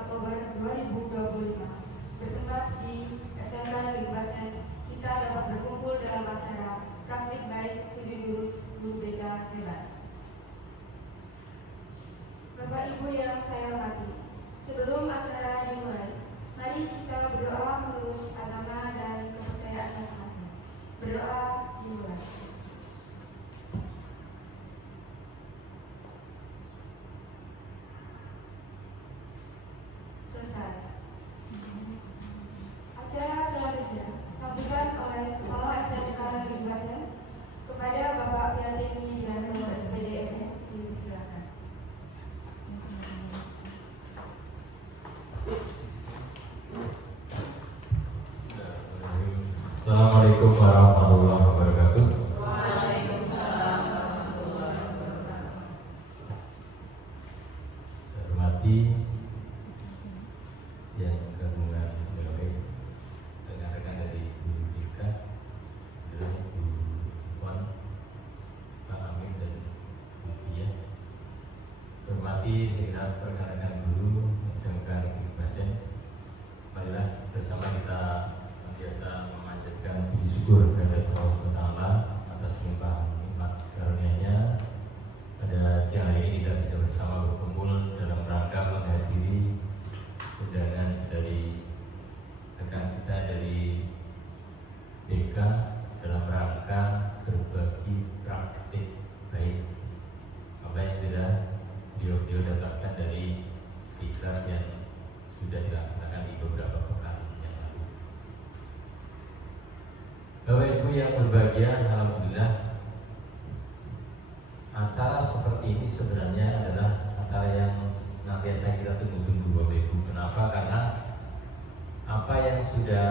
Oktober 2025 bertempat di SMK Negeri Klaten, kita dapat berkumpul dalam acara Praktik Baik 7 Jurus Guru BK Hebat. Bapak Ibu yang saya hormati, sebelum acara dimulai, mari kita berdoa menurut agama dan kepercayaan masing-masing. Berdoa dimulai. Selesai. Acara selanjutnya sambutan oleh Kepala SMK Negeri Klaten kepada Bapak Prihatini dan Ketua SPDN. Silakan. Assalamualaikum warahmatullahi wabarakatuh. Waalaikumsalam warahmatullahi wabarakatuh. Saya hormati yang gabungan pegawai rekan-rekan dari Guru BK, adalah Bu Wan, Pak Amin dan Bu Pia. Saya hormati segenap rekan-rekan guru SMK Negeri Klaten. Marilah bersama kita senantiasa memanjatkan puji syukur kepada Allah SWT atas limpahan nikmat karunia-Nya. Pada siang hari ini kita bisa bersama berkumpul dalam rangka menghadiri undangan dari rekan kita dari BK dalam rangka berbagi praktik baik apa yang sudah beliau dapatkan dari ikrar yang sudah dilaksanakan di beberapa pekan yang lalu. Bapak Ibu yang berbahagia, alhamdulillah acara seperti ini sebenarnya adalah acara yang senantiasa kita tunggu-tunggu Bapak Ibu. Kenapa? Karena apa yang sudah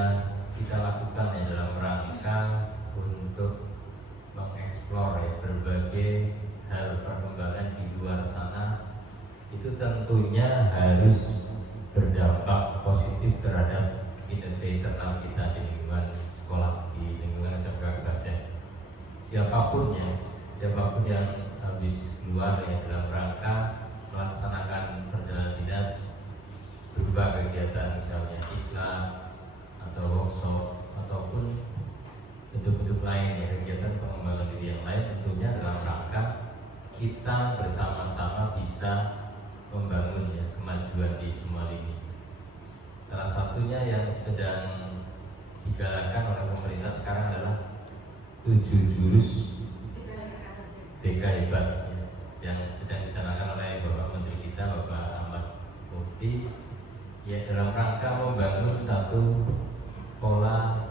kita lakukan ya dalam rangka untuk mengeksplor ya, berbagai hal perkembangan di luar sana itu tentunya harus berdampak positif terhadap kinerja internal kita di lingkungan sekolah, di lingkungan SMK Klaten. Siapapun yang habis keluar ya dalam rangka melaksanakan perjalanan dinas berupa kegiatan misalnya iklan atau workshop ataupun bentuk-bentuk lain ya, kegiatan pengembangan diri yang lain, tentunya dalam rangka kita bersama-sama bisa membangun ya kemajuan di semua lini. Salah satunya yang sedang digalakkan oleh pemerintah sekarang adalah 7 jurus BK Hebat ya, yang sedang dicanangkan oleh Bapak Menteri kita, Bapak Ahmad Mufti, ya dalam rangka membangun satu pola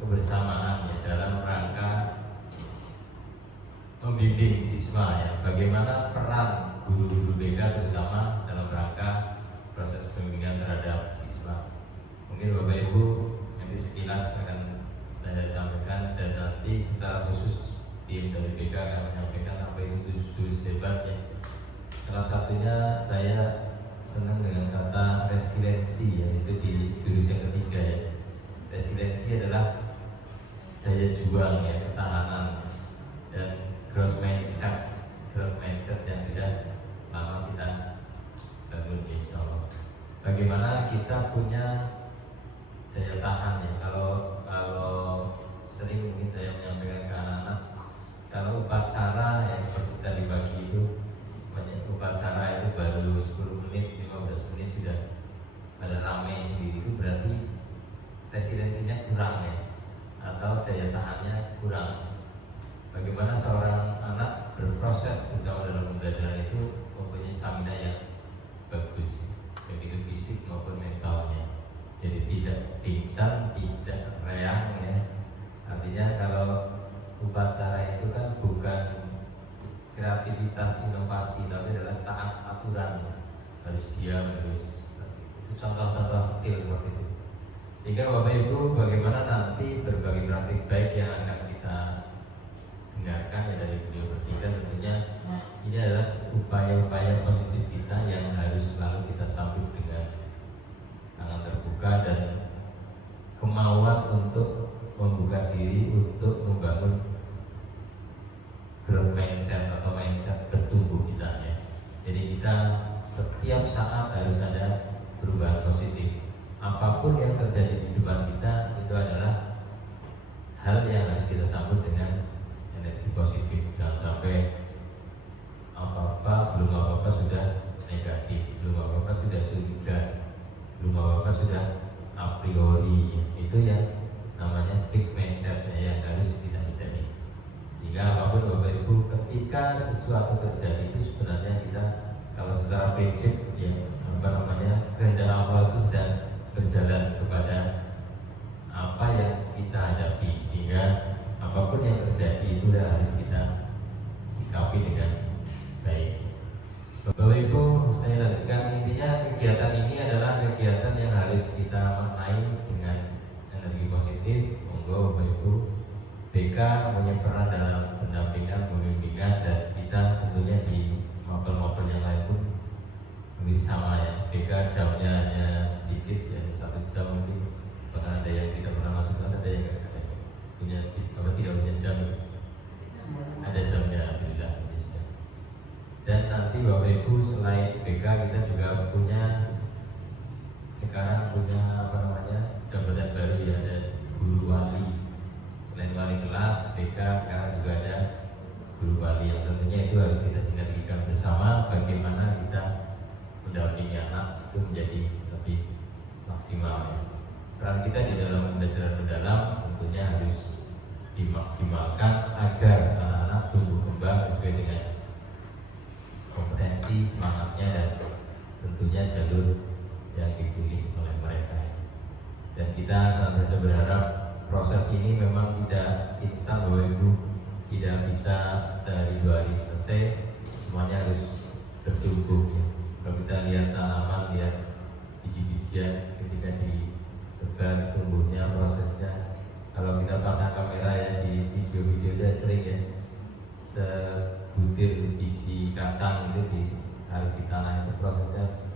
kebersamaan ya, dalam rangka membimbing siswa ya, bagaimana peran guru-guru BK terutama dalam rangka proses pembimbingan terhadap siswa. Mungkin Bapak Ibu nanti sekilas akan saya sampaikan, dan nanti secara khusus tim dari BK akan menyampaikan apa itu jurus hebat ya. Salah satunya saya senang dengan kata resiliensi ya, itu di jurus yang ketiga ya. Resiliensi adalah daya juang ya, ketahanan dan growth mindset yang sudah lama kita bangun ya, insya Allah. Bagaimana kita punya daya tahan ya, kalau sering mungkin saya menyampaikan ke anak-anak, kalau upacara ya seperti tadi pagi itu, upacara itu baru 10 menit, 15 menit sudah pada ramai sendiri, itu berarti resiliensinya kurang ya, atau daya tahannya kurang. Bagaimana seorang anak berproses terutama dalam pembelajaran itu mempunyai stamina yang bagus, baik itu fisik maupun mentalnya. Jadi tidak pingsan, tidak reang ya. Artinya kalau upacara itu kan bukan kreativitas inovasi, tapi adalah taat aturan ya. Harus diam, harus itu contoh-contoh kecil seperti itu. Sehingga Bapak Ibu, bagaimana nanti berbagai praktik baik yang akan kita dengarkan ya dari beliau bertiga, tentunya ini adalah upaya-upaya positif kita yang harus selalu kita sambut dengan tangan terbuka dan kemauan untuk membuka diri untuk membangun growth mindset atau mindset bertumbuh kita ya. Jadi kita setiap saat harus ada ketika sesuatu terjadi itu sebenarnya kita kalau secara prinsip ya kehendak Allah itu sedang berjalan kepada apa yang kita hadapi, sehingga apapun yang terjadi itu harus kita sikapi dengan baik. Bapak Ibu, saya lanjutkan, intinya kegiatan ini adalah kegiatan yang harus kita maknai dengan energi positif. Monggo Bapak Ibu, BK punya peran dalam pendampingan, pembimbingan, dan kita tentunya di mapel-mapel yang lain pun hampir sama ya. BK jamnya hanya sedikit ya, 1 jam mungkin. Bahkan ada yang tidak pernah masuk, ada yang tidak punya jam. Ada jamnya, alhamdulillah. Dan nanti Bapak Ibu selain BK kita juga sekarang punya jabatan baru ya, ada guru wali. Selain wali kelas, BK sekarang juga ada guru wali, yang tentunya itu harus kita sinergikan bersama bagaimana kita mendampingi anak itu menjadi lebih maksimal ya. Peran kita di dalam pembelajaran mendalam tentunya harus dimaksimalkan agar anak-anak tumbuh kembang sesuai dengan kompetensi, semangatnya, dan tentunya jalur yang dipilih oleh mereka. Dan kita senantiasa berharap proses ini memang tidak instan Bapak Ibu, tidak bisa sehari 2 hari selesai, semuanya harus bertumbuh ya. Kalau kita lihat tanaman, lihat biji-bijian ketika disebar tumbuhnya prosesnya, kalau kita pasang kamera ya di video-video dia sering ya, sebutir biji kacang itu ditaruh di tanah, itu prosesnya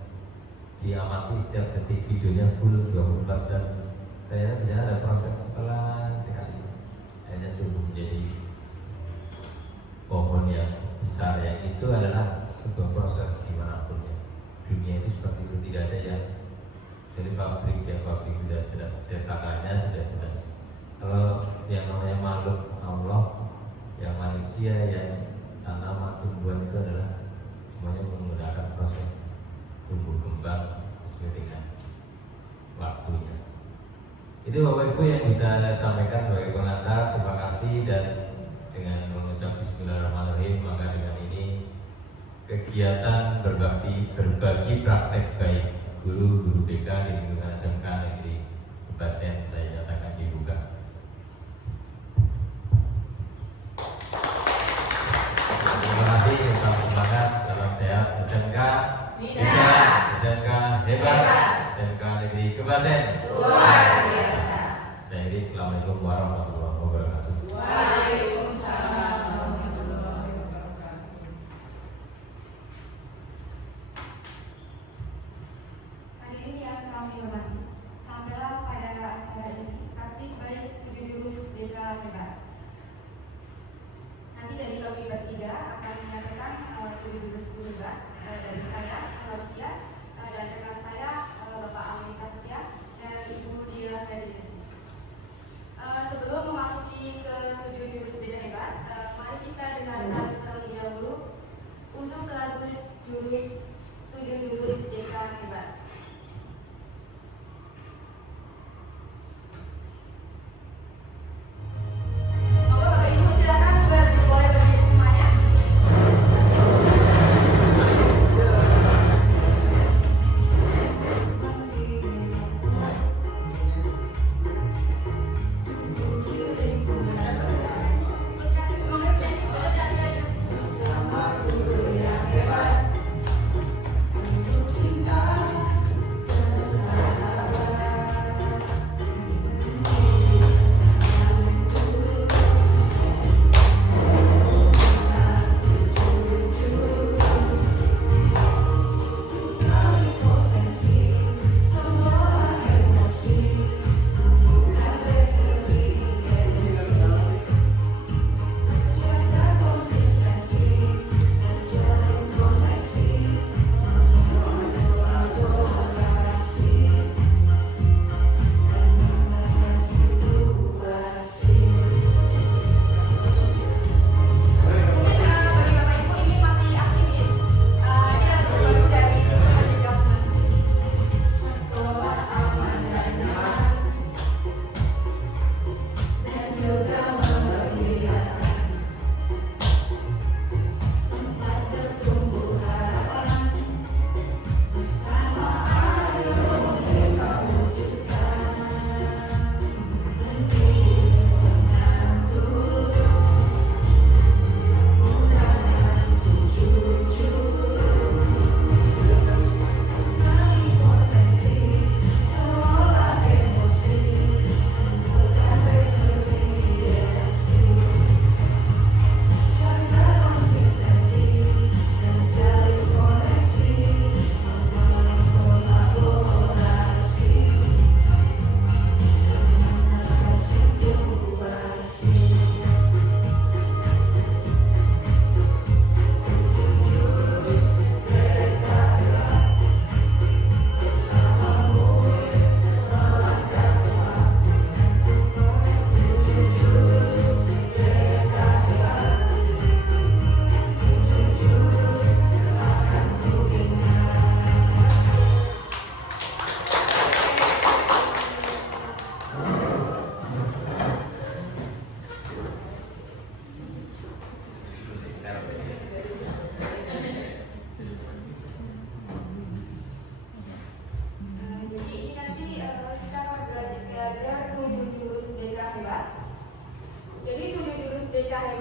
diamati setiap detik, videonya full 24 jam. Ternyata di sana ada proses pelan sekali, akhirnya tumbuh menjadi pohon yang besar ya. Itu adalah sebuah proses dimanapun ya. Dunia itu seperti itu, tidak ada yang dari pabrik ya, pabrik sudah jelas cetakannya, sudah jelas. Kalau yang namanya makhluk Allah, yang manusia, yang tanaman, tumbuhan, itu adalah semuanya menggunakan proses tumbuh kembang sesuai dengan waktunya. Itu Bapak Ibu yang bisa saya sampaikan sebagai pengantar. Terima kasih, dan dengan mengucap Bismillahirrahmanirrahim, maka dengan ini kegiatan berbagi praktek baik guru-guru BK di lingkungan SMK Negeri Kebasen saya nyatakan dibuka. Terima kasih, salam semangat, salam sehat. SMK bisa, SMK hebat, SMK Negeri Kebasen Luar biasa. Saya ini Assalamualaikum warahmatullahi wabarakatuh. Waalaikumsalam warahmatullahi wabarakatuh. Hadirin yang kami hormati, sampailah pada acara ini praktik baik 7 jurus BK hebat. Nanti dari kami bertiga akan menyampaikan 7 jurus hebat dari saya, Sulawesi, dan rekan saya Bapak Amin Prasetya dan Ibu Dia dari sebelum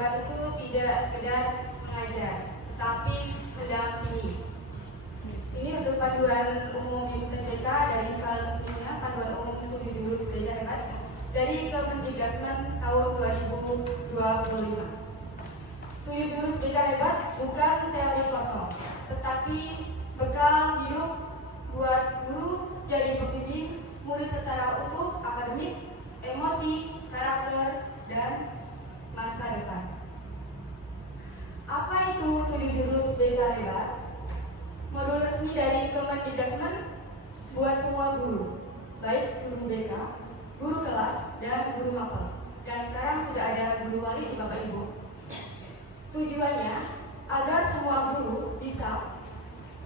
hebat itu tidak sekedar mengajar, tetapi mendampingi. Ini untuk panduan umum IPTK dari Palestina, panduan umum 7 jurus belajar hebat dari Kemendikbudrismen tahun 2025. 7 jurus belajar hebat bukan teori kosong, tetapi bekal hidup buat guru jadi pembimbing murid secara utuh akademik, emosi, karakter, dan masa depan. Apa itu 7 jurus belajar hebat? Modul resmi dari Kemendikbudrismen buat semua guru, baik guru BK, guru kelas, dan guru mapel. Dan sekarang sudah ada guru wali di Bapak Ibu. Tujuannya agar semua guru bisa,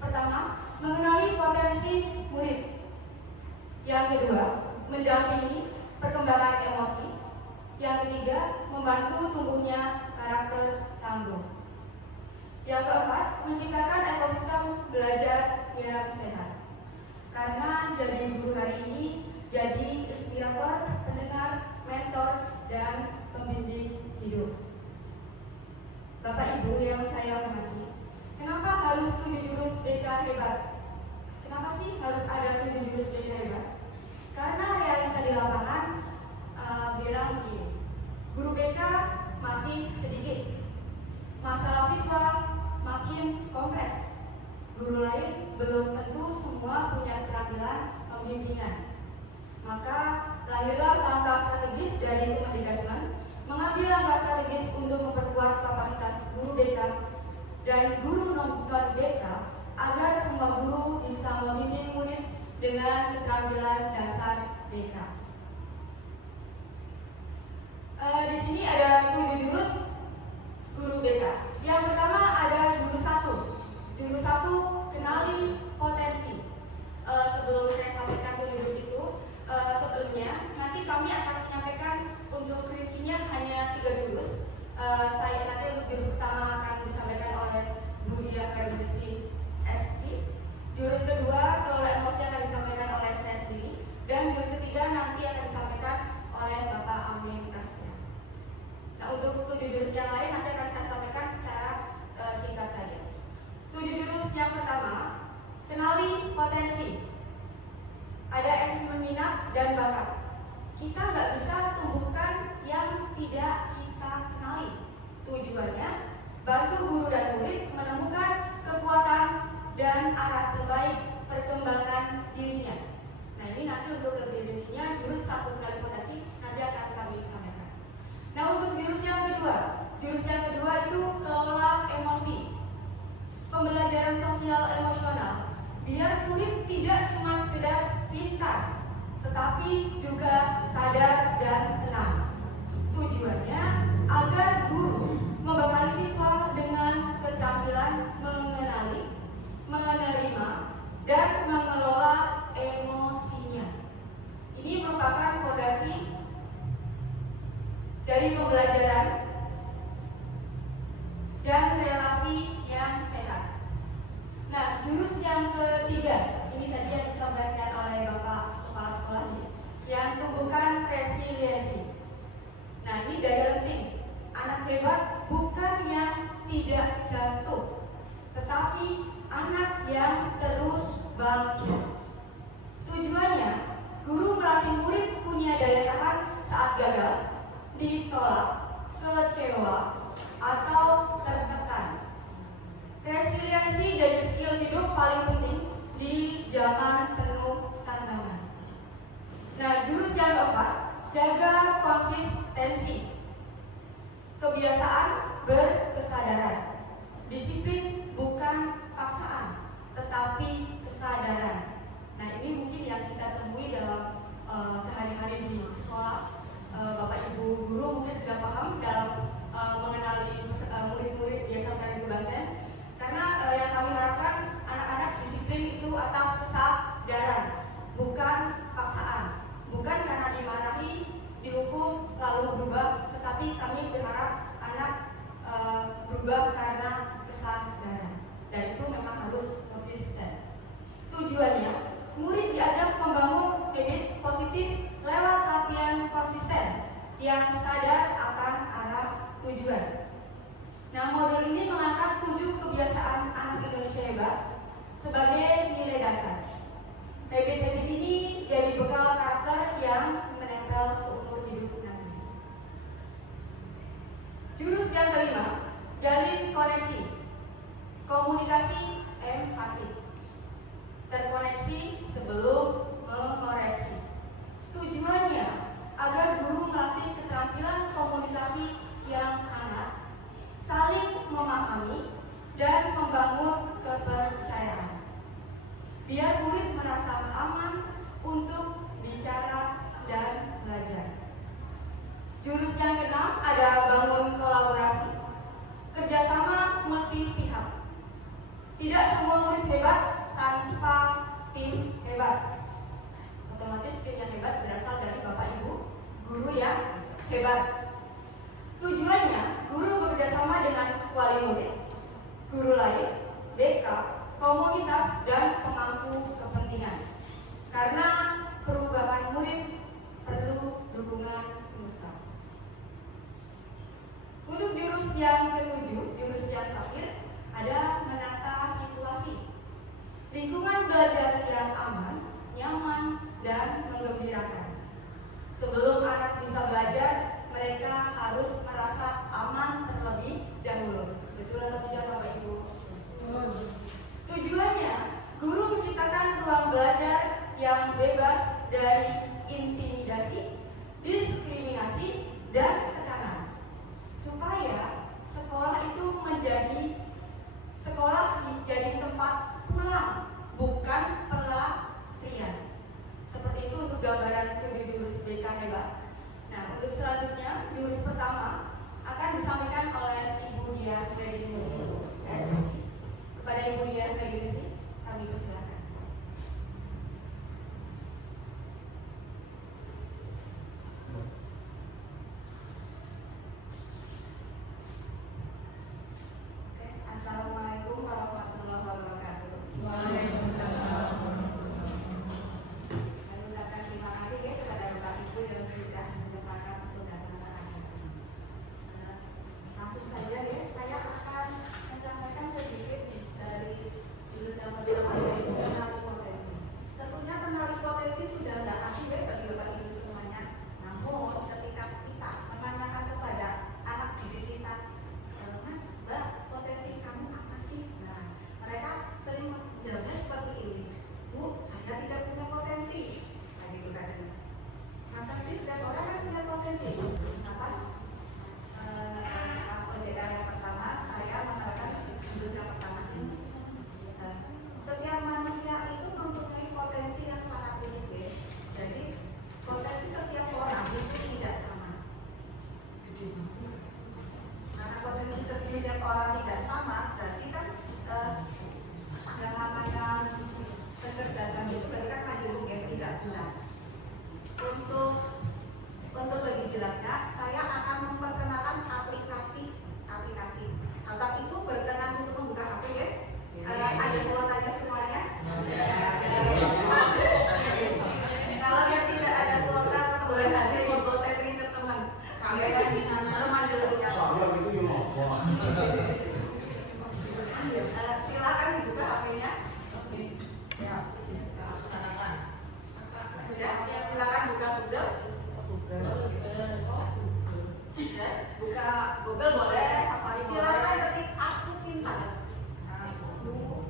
pertama, mengenali potensi murid. Yang kedua, mendampingi perkembangan emosi. Yang ketiga, membantu tumbuhnya karakter tangguh. Yang keempat, menciptakan ekosistem belajar yang sehat. Karena jadi guru hari ini jadi inspirator, pendengar, mentor, dan pembimbing hidup. Bapak Ibu yang saya hormati, kenapa harus 7 jurus BK hebat? Kenapa sih harus ada 7 jurus BK hebat? Karena realita di lapangan bilang begini, guru BK masih sedikit, masalah siswa makin kompleks, guru lain belum tentu semua punya keterampilan pembimbingan. Maka lahirlah langkah strategis dari Kemendikbudrismen mengambil langkah strategis untuk memperkuat kapasitas guru BK dan guru non-BK agar semua guru bisa membimbing murid dengan keterampilan dasar BK. Di sini ada 7 jurus guru BK. Yang pertama ada jurus 1. Jurus 1, kenali potensi. Sebelum saya sampaikan 7 jurus itu, sebelumnya nanti kami akan menyampaikan untuk rincinya hanya 3 jurus. Saya nanti untuk jurus pertama akan disampaikan oleh Bu Dia Febrici SC. Jurus kedua, kelola emosi akan disampaikan oleh saya sendiri. Dan jurus ketiga nanti akan disampaikan oleh Bapak Amin Prasetya. Nah, untuk 7 jurus yang lain nanti akan saya sampaikan secara singkat saja. 7 jurus yang pertama, kenali potensi. Ada asesmen minat dan bakat. Kita nggak bisa tumbuhkan yang tidak kita kenali. Tujuannya, bantu guru dan murid menemukan kekuatan dan arah terbaik perkembangan dirinya. Nah, ini nanti untuk lebih rincinya, jurus 1 kenali potensi nanti akan kami sampaikan. Nah, untuk jurus yang kedua itu kelola emosi. Pembelajaran sosial emosional, biar murid tidak cuma sekedar pintar, tetapi juga sadar dan tenang. Tujuannya agar guru membekali siswa dengan keterampilan mengenali, menerima, dan mengelola emosinya. Ini merupakan fondasi dari pembelajaran dan relasi yang sehat. Nah, jurus yang ketiga, ini tadi yang disampaikan oleh Bapak Kepala Sekolah ini, yang tumbuhkan resiliensi. Nah, ini daya lenting. Anak hebat bukan yang tidak jatuh, tetapi anak yang terus bangkit. Tujuannya, guru melatih murid punya daya tahan saat gagal, ditolak, kecewa, atau tertekan. Resiliensi jadi skill hidup paling penting di zaman penuh tantangan. Nah, jurus yang keempat, jaga konsistensi. Kebiasaan berkesadaran. Disiplin bukan paksaan, tetapi kesadaran. Nah, ini mungkin yang kita temui dalam sehari-hari di sekolah. Bapak Ibu guru mungkin sudah paham dalam mengenali murid-murid biasa dari dosen. Karena yang kami harapkan anak-anak disiplin itu atas kesadaran, bukan paksaan. Bukan karena dimarahi, dihukum, lalu berubah, tetapi kami berharap anak berubah karena kesadaran. Dan itu memang harus konsisten. Tujuannya, murid diajak membangun habit positif lewat latihan konsisten yang sadar akan arah tujuan. hebat. Tujuannya, guru bekerjasama dengan wali murid, guru lain, BK, komunitas, dan pemangku kepentingan. Karena perubahan murid perlu dukungan semesta. Untuk jurus yang ketujuh, jurus yang terakhir, ada menata situasi. Lingkungan belajar yang aman, nyaman, dan menggembirakan. Sebelum anak bisa belajar, mereka harus merasa aman terlebih dahulu. Betul atau tidak, Bapak Ibu? Tujuannya, guru menciptakan ruang belajar yang bebas dari intimidasi, diskriminasi, dan tekanan, supaya sekolah itu jadi tempat pulang, bukan pelarian. Seperti itu untuk gambaran 7 jurus BK hebat. Nah, untuk selanjutnya, jurus pertama akan disampaikan oleh Ibu Diah Regina, SSI. Kepada Ibu Diah Regina, kami persilakan. Assalamualaikum warahmatullahi wabarakatuh. Waalaikumsalam. Saya ucapkan terima kasih ya kepada Bapak Ibu yang sudah menyempatkan untuk datang ke acara ini. Langsung saja ya, saya akan menyampaikan sedikit dari jurus yang pertama, yaitu kenali potensi. Tentunya kenali potensi sudah tidak asing ya bagi Bapak Ibu semuanya. Namun ketika kita menanyakan kepada anak didik kita, Mas, Mbak, potensi kamu apa sih? Nah, mereka sering menjawabnya seperti ini, Bu, saya tidak punya potensi. Nah, gitu kan. Masa sih setiap orang kan punya potensi. Kenapa? Pas OJK yang pertama, saya menerapkan jurus yang pertama ini. Setiap manusia itu mempunyai potensi yang sangat unik ya. Jadi potensi setiap orang itu tidak sama. Karena potensi setiap orang tidak sama, berarti kan yang namanya kecerdasan itu berarti kan majemuk yang tidak benar. Untuk lebih jelasnya, saya akan memperkenalkan aplikasi. Bapak Ibu berkenan untuk membuka HP ya? Ada kuotanya semuanya? Kalau yang tidak ada kuota, boleh nanti mau tethering ke teman. Kalian di sana teman dulu ya. Silakan dibuka HP-nya. Sudah? Silakan buka Google. Buka Google boleh. Silakan ketik aku pintar.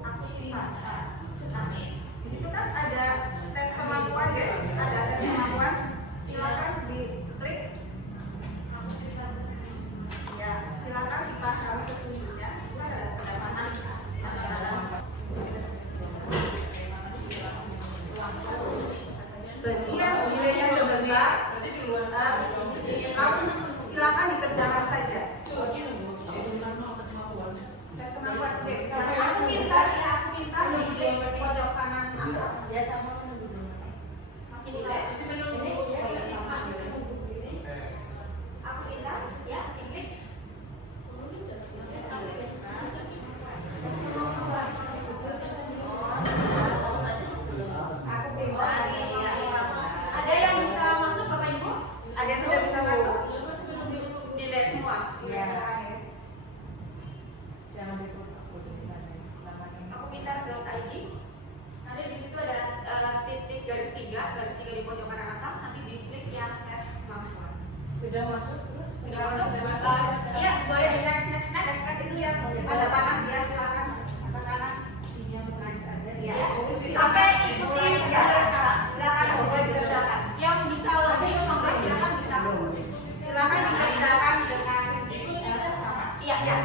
Aku pintar. Nah, di situ kan ada tes kemampuan ya, ada tes kemampuan. Silakan diklik. Ya, silakan dipahami petunjuknya. Itu ada pendapatan. Bagi yang nilainya sebentar, langsung silakan dikerjakan saja. Tes kemampuan. Aku pintar ya, aku pintar. Diklik pojok kanan atas. Ya sama. Masih dilihat? Masih menunggu. Aku pintar ya, diklik. Aku pintar. Ada yang bisa masuk Bapak Ibu? Ada yang sudah bisa masuk? Dilihat semua. Ya. Jangan ditutup. Aku pintar.id. Nanti di situ ada titik garis tiga di pojok kanan atas. Nanti diklik yang tes kemampuan. Sudah masuk terus? Sudah masuk? Iya, boleh di next. Tes itu yang ada panah ya, silakan. Apa kanan? Ya, sampai ikuti sekarang. Silakan coba dikerjakan. Yang bisa lebih mempersilakan silakan bisa. Silakan dikerjakan dengan iya.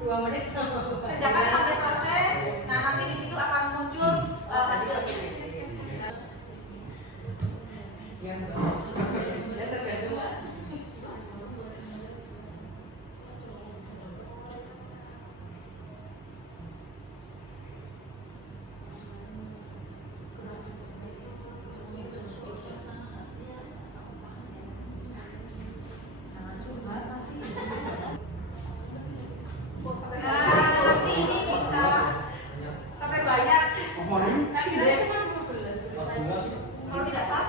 2 menit. Kerjakan sampai selesai. Nah, nanti di situ akan muncul hasilnya.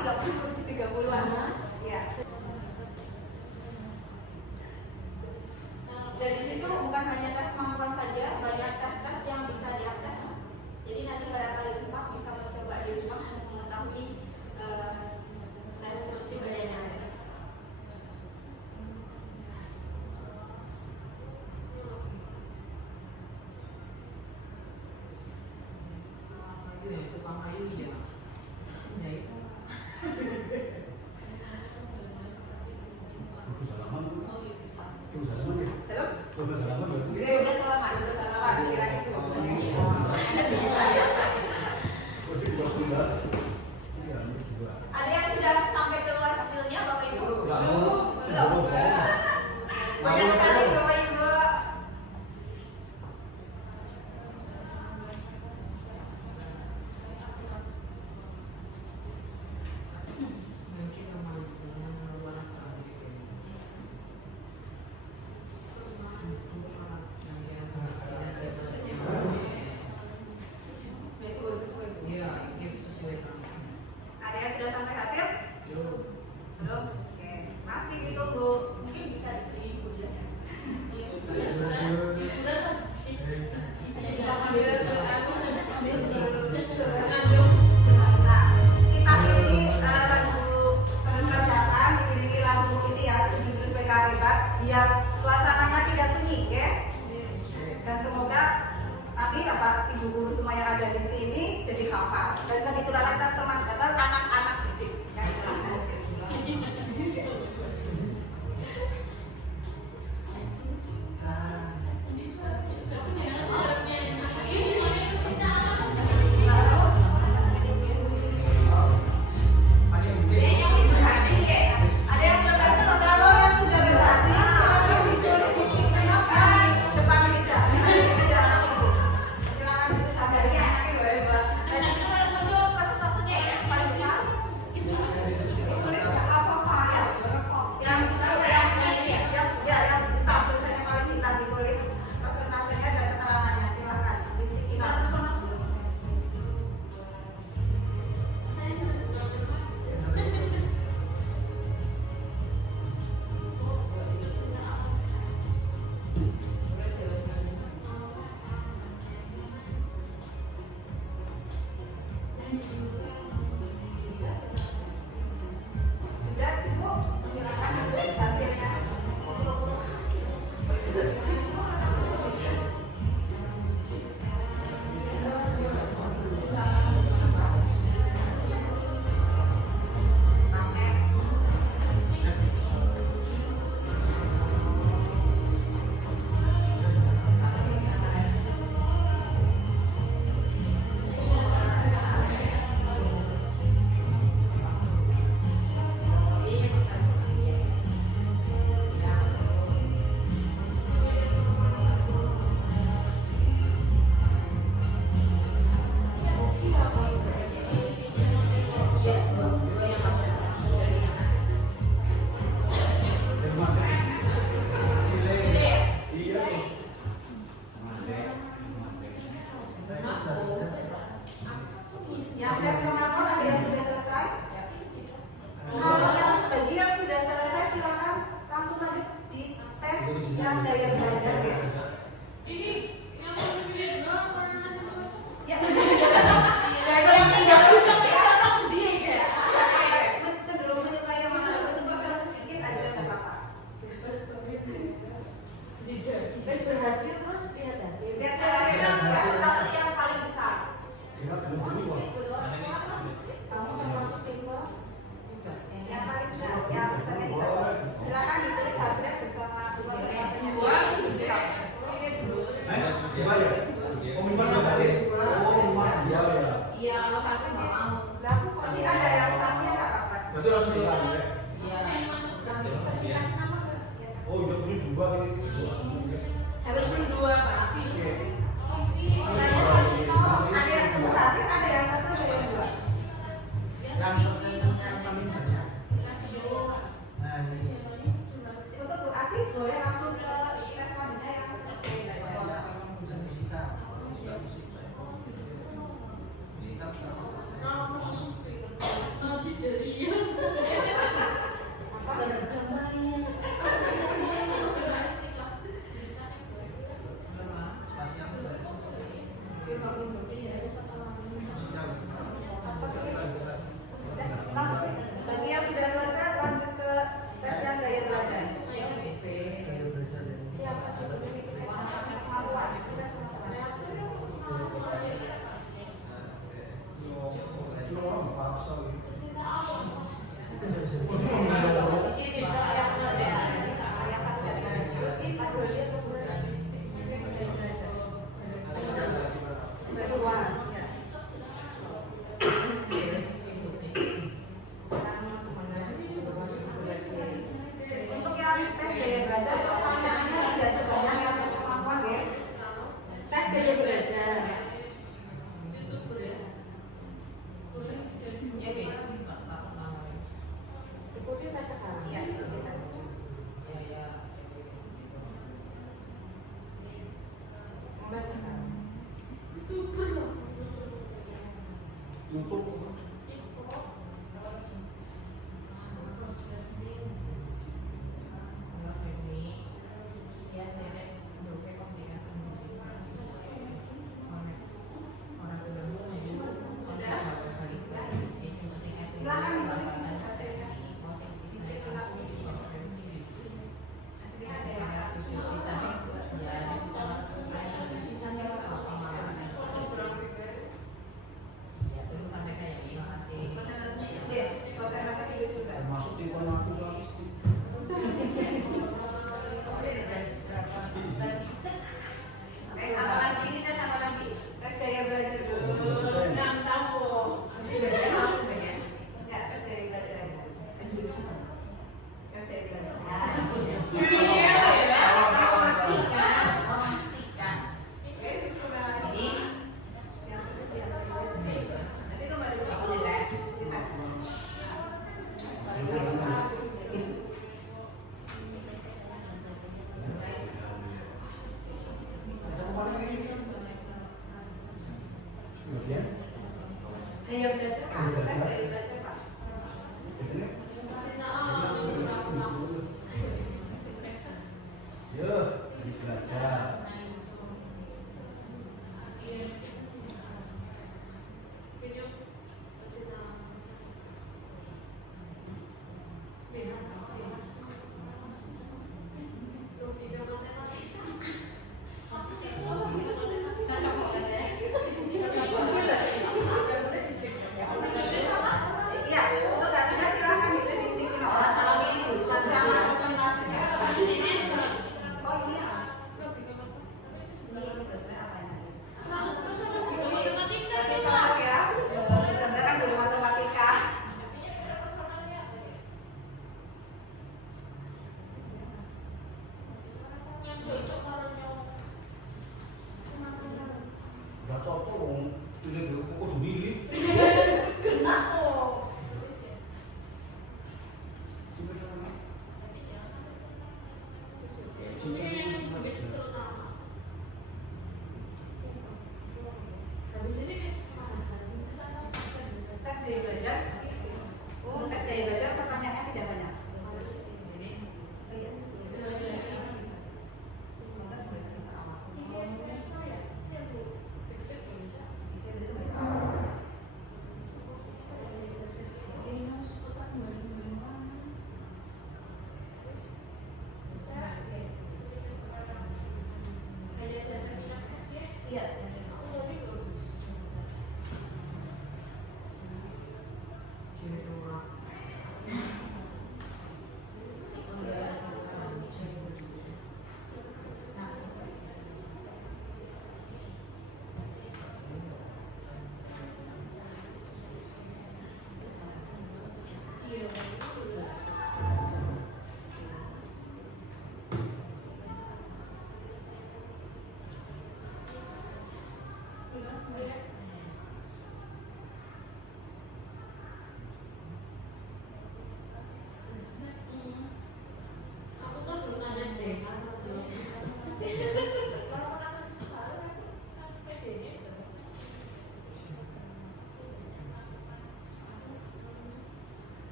30-an. Ya. Dan di situ bukan hanya tes kemampuan saja, banyak tes-tes yang bisa diakses. Jadi nanti barangkali sempat bisa mencoba di rumah untuk mengetahui tes struktur badan yang ada. Tukang kayu ya. Ya itu. Udah salaman. Kira itu. Ada yang sudah sampai keluar hasilnya, Bapak Ibu? Belum. Banyak sekali Bapak Ibu. Ada yang sudah sampai hasil? Belum. Oke, masih ditunggu. Mungkin bisa disini dulu ya. Nah, kita ini lagu pengerjaan diiringi lagu ini ya, judul PKK kita, biar suasananya tidak sunyi, ya. Dan semoga nanti dapat ibu guru semua yang ada di sini jadi hafal. Dan kebetulan kita teman-teman anak-anak didik. Ada yang sudah berhasil? Kalau yang sudah berhasil, silakan ditulis di depan lidah. Silakan ditulis hasilnya. Yang tes kemampuan ada yang sudah selesai? Kalau yang bagi yang sudah selesai silakan langsung aja di tes yang gaya belajar ya. Ini yang pilih Ya, kalau yang tinggal itu dia cenderung menyukai yang mana itu proses sedikit aja nggak apa-apa. Tes berhasil terus lihat hasil. Lihat hasil yang paling besar. Kamu termasuk tipe Yang paling besar, yang besarnya kita. Silakan ditulis hasilnya bersama konsentrasinya dua. Iya, kalau satu nggak mau. Nanti ada yang satunya nggak apa-apa. Berarti harus diulangi ya? Iya. Oh, iya dulu juga ini. Harus dua Pak. Ada yang berhasil, ada yang satu, ada yang dua. Yang paling banyak. Nah, ini. Untuk Bu Asih boleh langsung ke tes selanjutnya yang Musika. Nasi dari paksa gitu. Untuk yang tes gaya belajar pertanyaannya tidak sebanyak yang tes kemampuan ya. Tes gaya belajar. Ikuti tes sekarang. Iya, ikuti tes. Mulai sekarang. YouTube. Silakan ditulis hasilnya. Hasilnya ada yang yes, konsentrasi dulu juga. Termasuk di aku lagi. Tes apa lagi? Ini tes apa lagi? Tes gaya belajar dulu. Dosen. 6 tahun. Enggak, tes gaya belajar. Enggak, tes gaya belajar aja. Tes gaya belajar. Yang ketiga, Nanti kembali ke aku tes. Kemudian, gaya belajar Pak. Tes gaya belajar Pak. biasanya ya, belajar. Cocok banget ya. Iya, untuk hasilnya silakan ditulis di sini. Orang salah pilih jurusan sama presentasinya. Oh iya. Ini dosen apa ini? Oke, contoh ya. Sebenarnya kan guru matematika. Gak cocok dong. Pilih dulu, kok milih. Kena kok. Tes gaya belajar. Untuk tes gaya belajar pertanyaannya tidak banyak. Oh iya. Semoga boleh kita awal. Bisa dulu dari awal. Iya.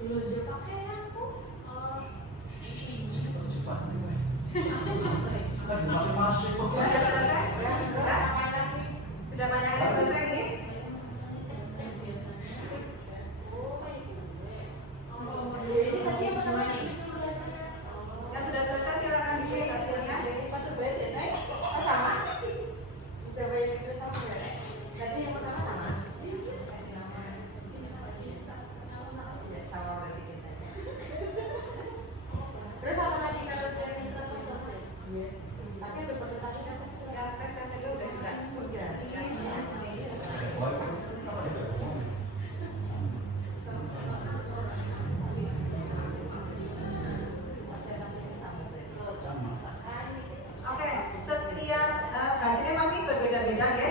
belanja pakaian kok. Masing-masing kok. Sudah selesai? Sudah? Sudah banyak yang selesai nih? Jadi tadi yang pertama ini Yang sudah selesai silakan dipilih hasilnya. Sama. Udah banyak itu sama ya. Tadi yang pertama sama. Ya, sama berarti kita. Terus apa tadi kalau yang kita selesai? Iya. Tapi ada presentasi kan? Yang tes yang kedua udah juga. Oke, setiap hasilnya masih berbeda-beda ya.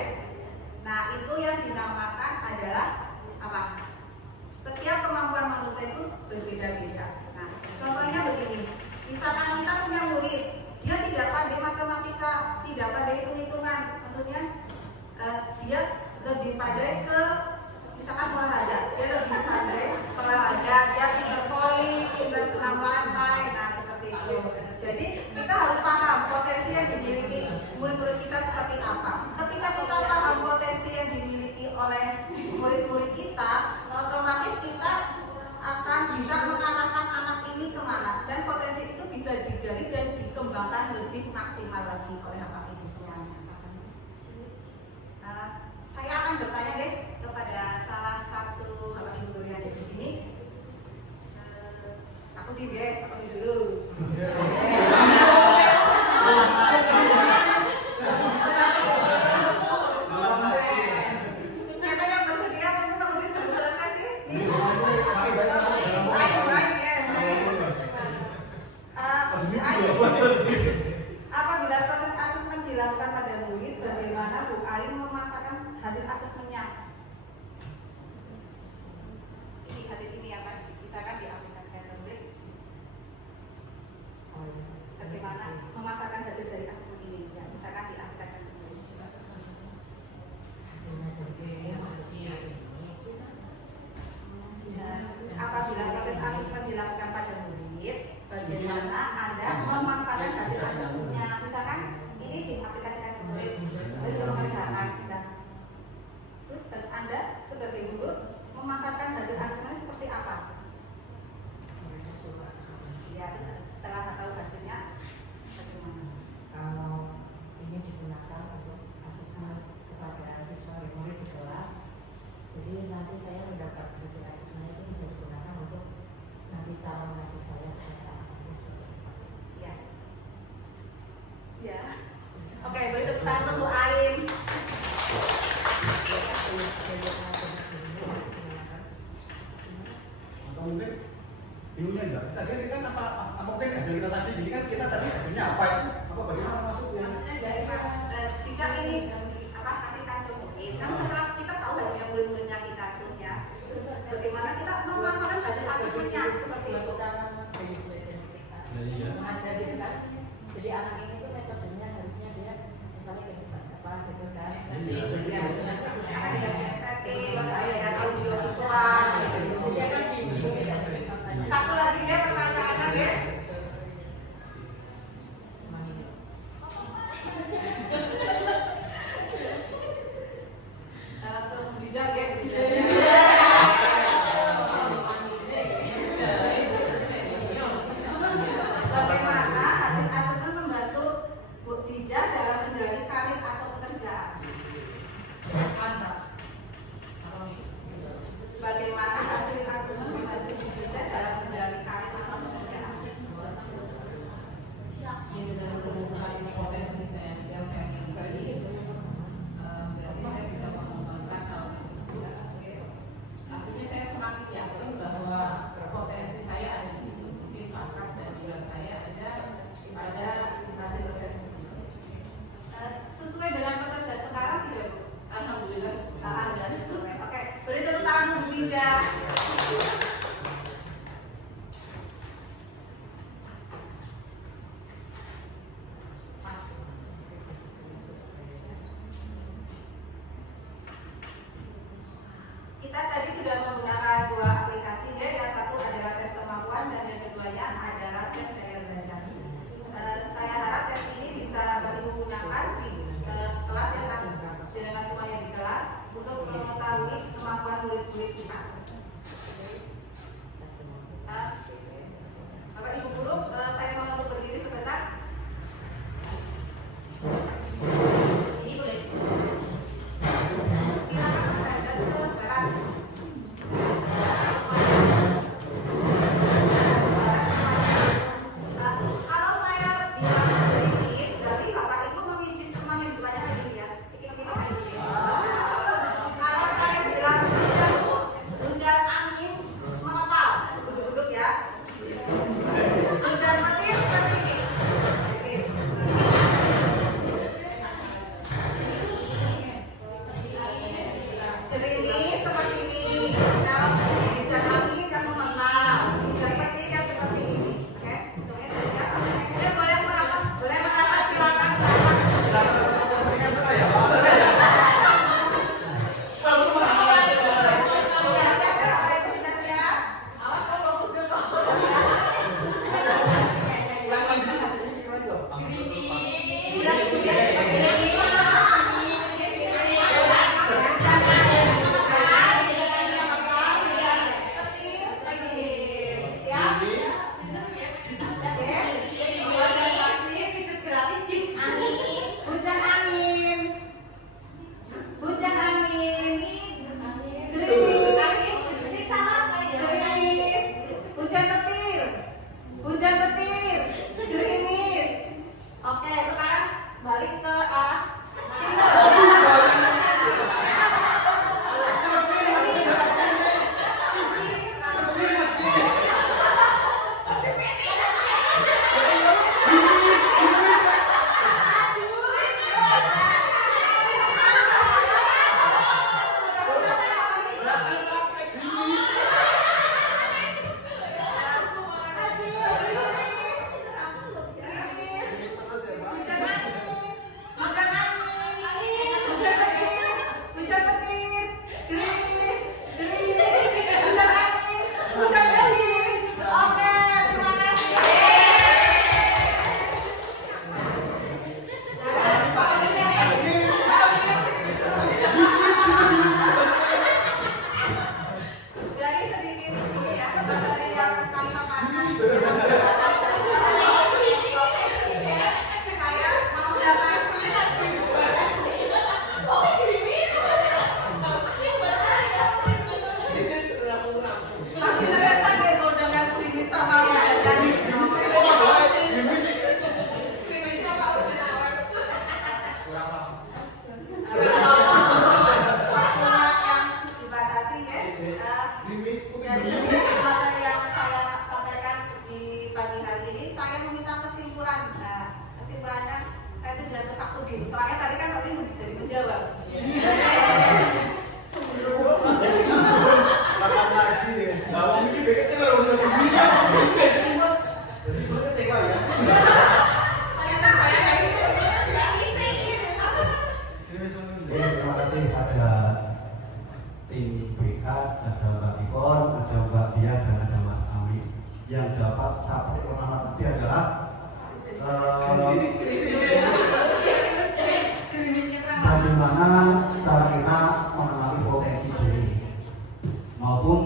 Nah, itu yang dinamakan adalah apa? Setiap kemampuan manusia itu berbeda-beda. Nah, contohnya begini. Misalkan kita punya murid, dia tidak pandai matematika, tidak pandai hitung-hitungan. Maksudnya dia lebih pandai ke misalkan olahraga. Dia lebih pandai olahraga, dia pintar voli, pintar senam lantai. Nah, seperti itu. Jadi kita harus paham potensi yang dimiliki murid-murid kita seperti apa. Ketika kita paham potensi yang dimiliki oleh murid-murid kita, otomatis kita akan bisa mengarahkan anak ini kemana, dan potensi itu bisa digali dan dikembangkan lebih maksimal lagi oleh Bapak Ibu semuanya. Saya akan bertanya deh kepada salah satu Bapak Ibu guru yang ada di sini. Aku di deh, aku dulu. Siapa yang bersedia untuk kemudian belum selesai sih? Apabila proses asesmen dilakukan pada murid, bagaimana Bu Ain memanfaatkan hasil asesmennya? Ini hasil ini yang kan misalkan diaplikasikan ke murid. Bagaimana memanfaatkan hasil dari asesmen ini? Ya, misalkan diaplikasikan ke murid. Dan apabila proses asesmen dilakukan pada murid, bagaimana Anda memanfaatkan hasil asesmennya? Misalkan ini diaplikasikan ke murid, murid sudah mengerjakan. Nah, terus Anda sebagai guru memanfaatkan hasil asesmennya seperti apa? Ya, terus setelah tahu hasilnya, bagaimana? Kalau ini digunakan untuk asesmen kepada siswa dan murid di kelas, jadi nanti saya mendapat hasil asesmen itu bisa digunakan untuk nanti cara mengajar saya kepada anak-anak. Ya. Ya. Oke, beri tepuk tangan untuk Bu Ain. Atau mungkin bingungnya enggak? Tadi kan apa mungkin hasil kita tadi ini kan kita tadi hasilnya apa itu? Apa bagaimana masuknya? Maksudnya dari jika ini apa kasihkan ke murid, kan setelah kita tahu hasilnya murid-muridnya kita tuh ya, terus bagaimana kita memanfaatkan hasil asesmennya seperti itu. Iya. Mengajar gitu kan. Jadi anak ini tuh metodenya harusnya dia misalnya kayak apa gitu kan. Iya. Ada yang estetik, ada yang audio visual, gitu. Iya kan bingung. Satu lagi deh pertanyaannya deh. ini BK kecewa loh, udah begini BK semua. Jadi semua kecewa ya. Terima kasih ada tim BK, ada Mbak Ivon, ada Mbak Dia, dan ada Mas Ami. Yang dapat sampai pertama tadi adalah bagaimana cara kita mengenali potensi diri maupun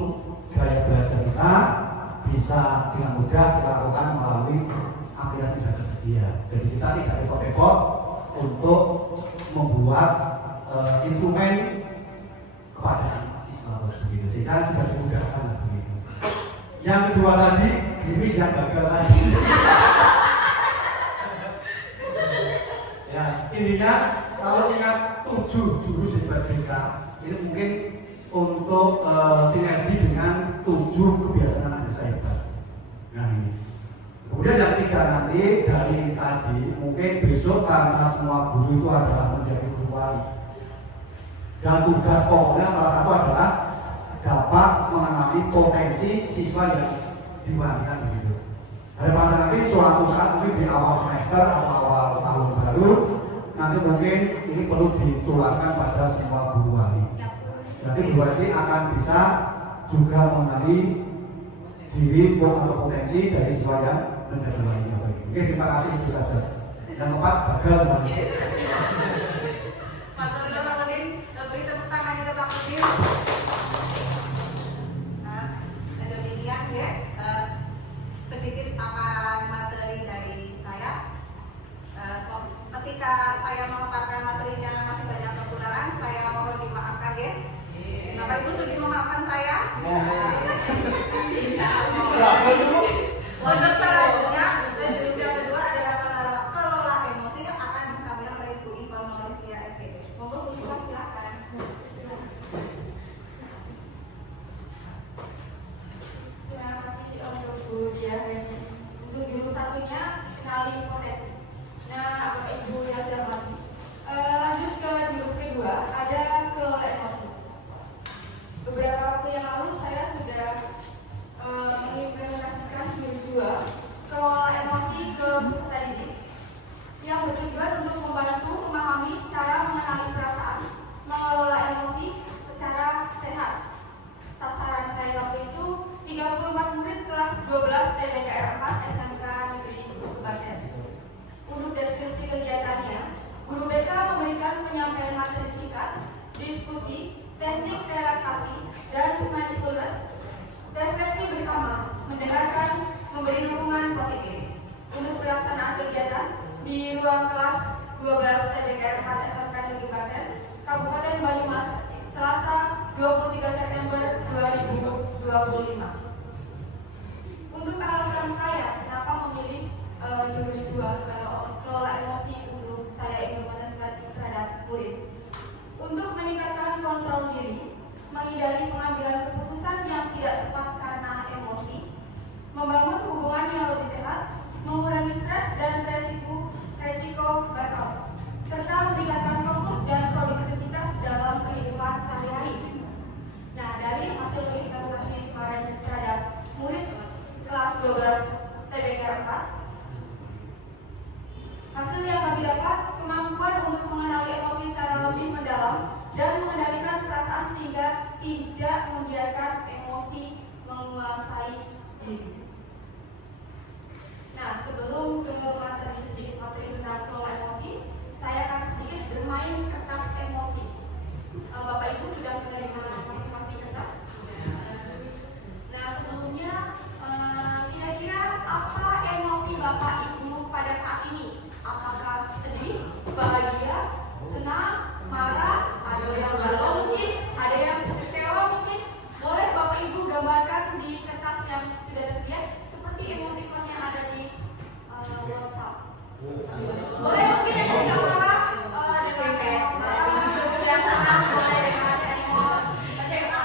gaya belajar kita bisa dengan mudah kita lakukan melalui aplikasi yang tersedia. Jadi kita tidak repot-repot untuk membuat instrumen kepada anak siswa begitu, sehingga sudah dimudahkan begitu. Yang kedua tadi, Grimis yang gagal tadi. Ya, intinya kalau ingat 7 jurus hebat BK, ini mungkin untuk sinergi dengan 7 kebiasaan anak desa hebat. Nah ini. Kemudian yang ketiga nanti dari tadi, mungkin besok karena semua guru itu adalah menjadi guru wali. Dan tugas pokoknya salah satu adalah dapat mengenali potensi siswa yang diwalikan begitu. Daripada nanti suatu saat mungkin di awal semester atau awal tahun baru, nanti mungkin ini perlu ditularkan pada semua guru wali. Jadi guru wali akan bisa juga mengenali diri atau potensi dari siswa yang menjadi walinya baik. Oke, terima kasih itu saja. Yang keempat, gagal wali. Beri tepuk tangan untuk Pak Udin. Ada demikian ya, sedikit akan materi dari saya. Ketika saya memaparkan materinya masih banyak kekurangan, saya mohon dimaafkan ya. Bapak Ibu sudah memaafkan saya. Untuk selanjutnya, jurus yang kedua adalah kelola emosi yang akan disampaikan oleh Bu Ivon Maurisia SPD. Monggo Bu Ivon, silakan. Terima kasih untuk Bu Dia. Untuk jurus satunya, kenali potensi. Nah, Bapak Ibu yang saya hormati, lanjut ke jurus kedua, ada kelola emosi. Beberapa waktu yang lalu saya sudah mengimplementasikan jurus 2, kelola emosi ke peserta didik, yang bertujuan untuk membantu memahami cara mengenali perasaan, mengelola emosi secara sehat. Sasaran saya waktu itu 34 murid kelas 12 TBKR 4 SMK Negeri Tubasen. Untuk deskripsi kegiatannya, guru BK memberikan penyampaian materi singkat, diskusi, teknik relaksasi, dan mindfulness, refleksi bersama, mendengarkan, memberi dukungan positif. Untuk pelaksanaan kegiatan di ruang kelas 12 TBKR 4 SMK Negeri Tubasen, Kabupaten Banyumas, Selasa 23 September 2025. Untuk alasan saya kenapa memilih jurus 2 kelola emosi untuk saya implementasikan terhadap murid, untuk meningkatkan kontrol diri, menghindari pengambilan keputusan yang tidak tepat karena emosi, membangun hubungan yang lebih sehat, mengurangi stres dan resiko burnout, serta meningkatkan fokus dan produktivitas dalam kehidupan sehari-hari. Nah, dari hasil implementasi kemarin terhadap murid kelas 12 TBKR 4, hasil yang kami dapat kemampuan untuk mengenali emosi secara lebih mendalam dan mengendalikan perasaan sehingga tidak membiarkan emosi menguasai diri. Nah, sebelum ke sedikit materi tentang kelola emosi, saya akan sedikit bermain kertas emosi. Bapak Ibu sudah menerima masing-masing kertas? Nah, sebelumnya kira-kira apa emosi Bapak Ibu pada saat ini? Apakah sedih, bahagia, senang, marah, ada yang galau mungkin, ada yang kecewa mungkin? Boleh Bapak Ibu gambarkan di kertas yang sudah tersedia seperti emoticon yang ada di WhatsApp. Boleh mungkin yang tidak marah dengan marah, yang senang boleh dengan emosi kecewa.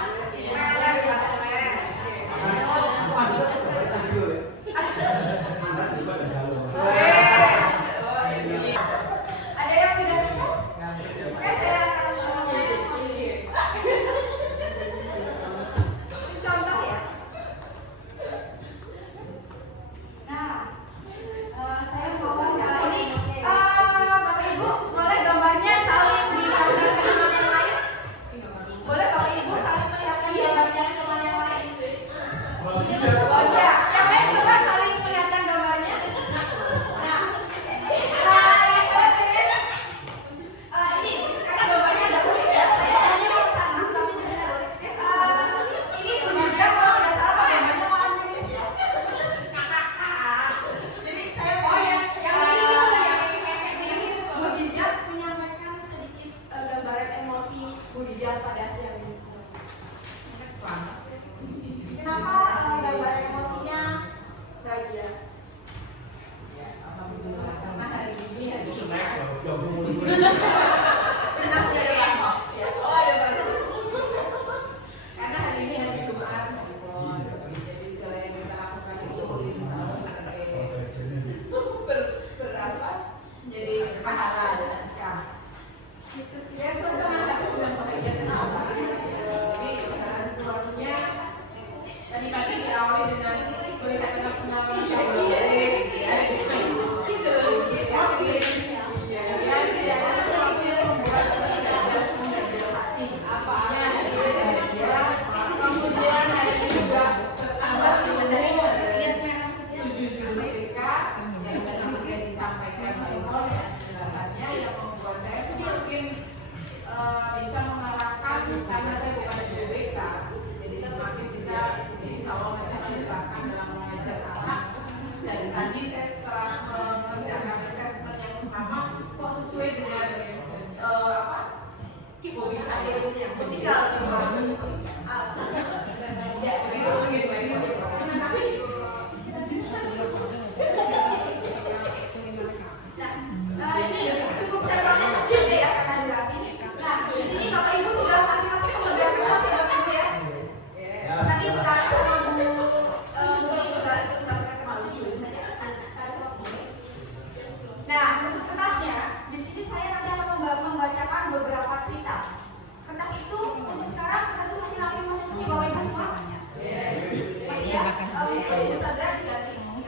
Ibu Sandra diganti dulu.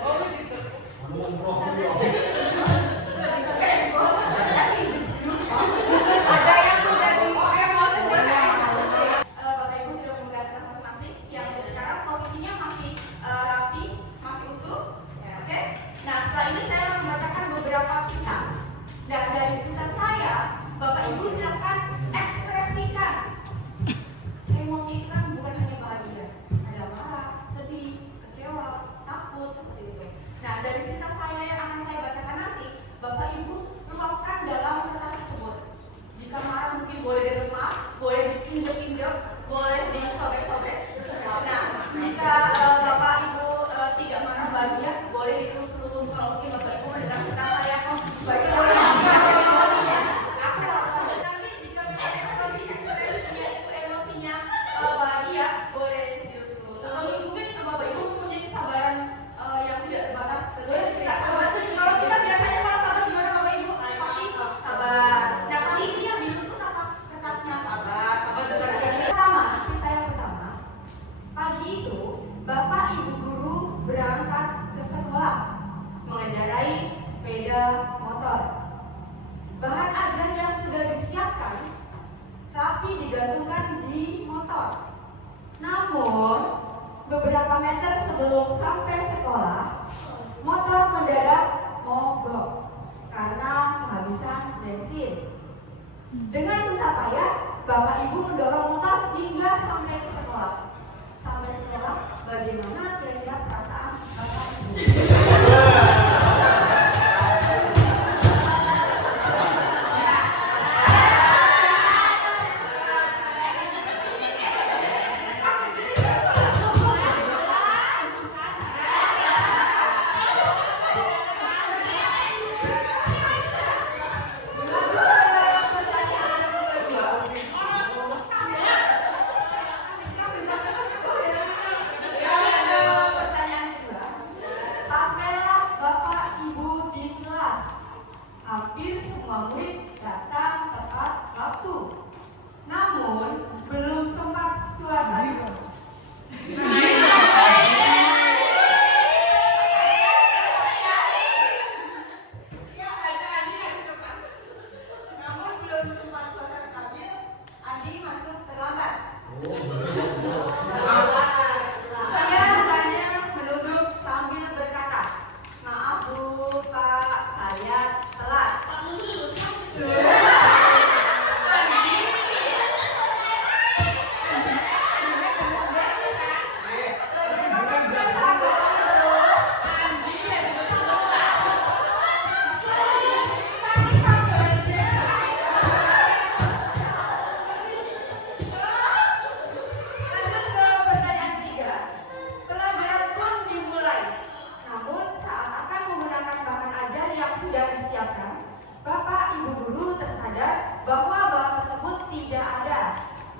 Oh gitu. Ada yang sudah di emosi Bapak Ibu sudah memegang tas masing-masing yang sekarang posisinya masih rapi, masih utuh. Oke. Nah, setelah ini saya akan membacakan beberapa cerita. Dan dari cerita saya, Bapak Ibu silakan ekspresikan. Emosi itu kan bukan hanya bahagia, ada marah, sedih, kecewa, takut, seperti itu. Nah, dari cerita saya yang akan saya bacakan nanti, Bapak Ibu luapkan dalam cerita tersebut. Jika marah mungkin boleh diremas, boleh diinjek-injek, boleh disobek-sobek. Nah, jika Bapak Ibu tidak marah bahagia, boleh dilus-lus. Kalau mungkin Bapak Ibu mendengar cerita saya, bahagia boleh. Nanti jika memang ekspresinya itu emosinya bahagia, boleh dilus-lus. Atau mungkin Bapak Ibu mempunyai kesabaran yang tidak terbatas. Kalau kita biasanya kalau sabar gimana Bapak Ibu? Pasti sabar. Nah, kali ini yang dilus-lus apa? Kertasnya sabar juga. Cerita yang pertama, pagi itu Bapak Ibu guru berangkat ke sekolah mengendarai sepeda motor. Bahan ajar yang sudah disiapkan rapi digantungkan di motor. Namun, beberapa meter sebelum sampai sekolah, motor mendadak mogok karena kehabisan bensin. Dengan susah payah, Bapak Ibu mendorong motor hingga sampai ke sekolah. Sampai sekolah, bagaimana kira-kira perasaan Bapak Ibu? Pertanyaan kedua, sampailah Bapak Ibu di kelas. Hampir semua murid datang tepat waktu. Namun, belum sempat suasana. Namun belum sempat suasana stabil, Andi masuk terlambat. Saya hanya menunduk sambil berkata, maaf Bu, Pak, saya telat. Lanjut ke pertanyaan ketiga. Pelajaran pun dimulai. Namun saat akan menggunakan bahan ajar yang sudah disiapkan, Bapak Ibu guru tersadar bahwa bahan tersebut tidak ada.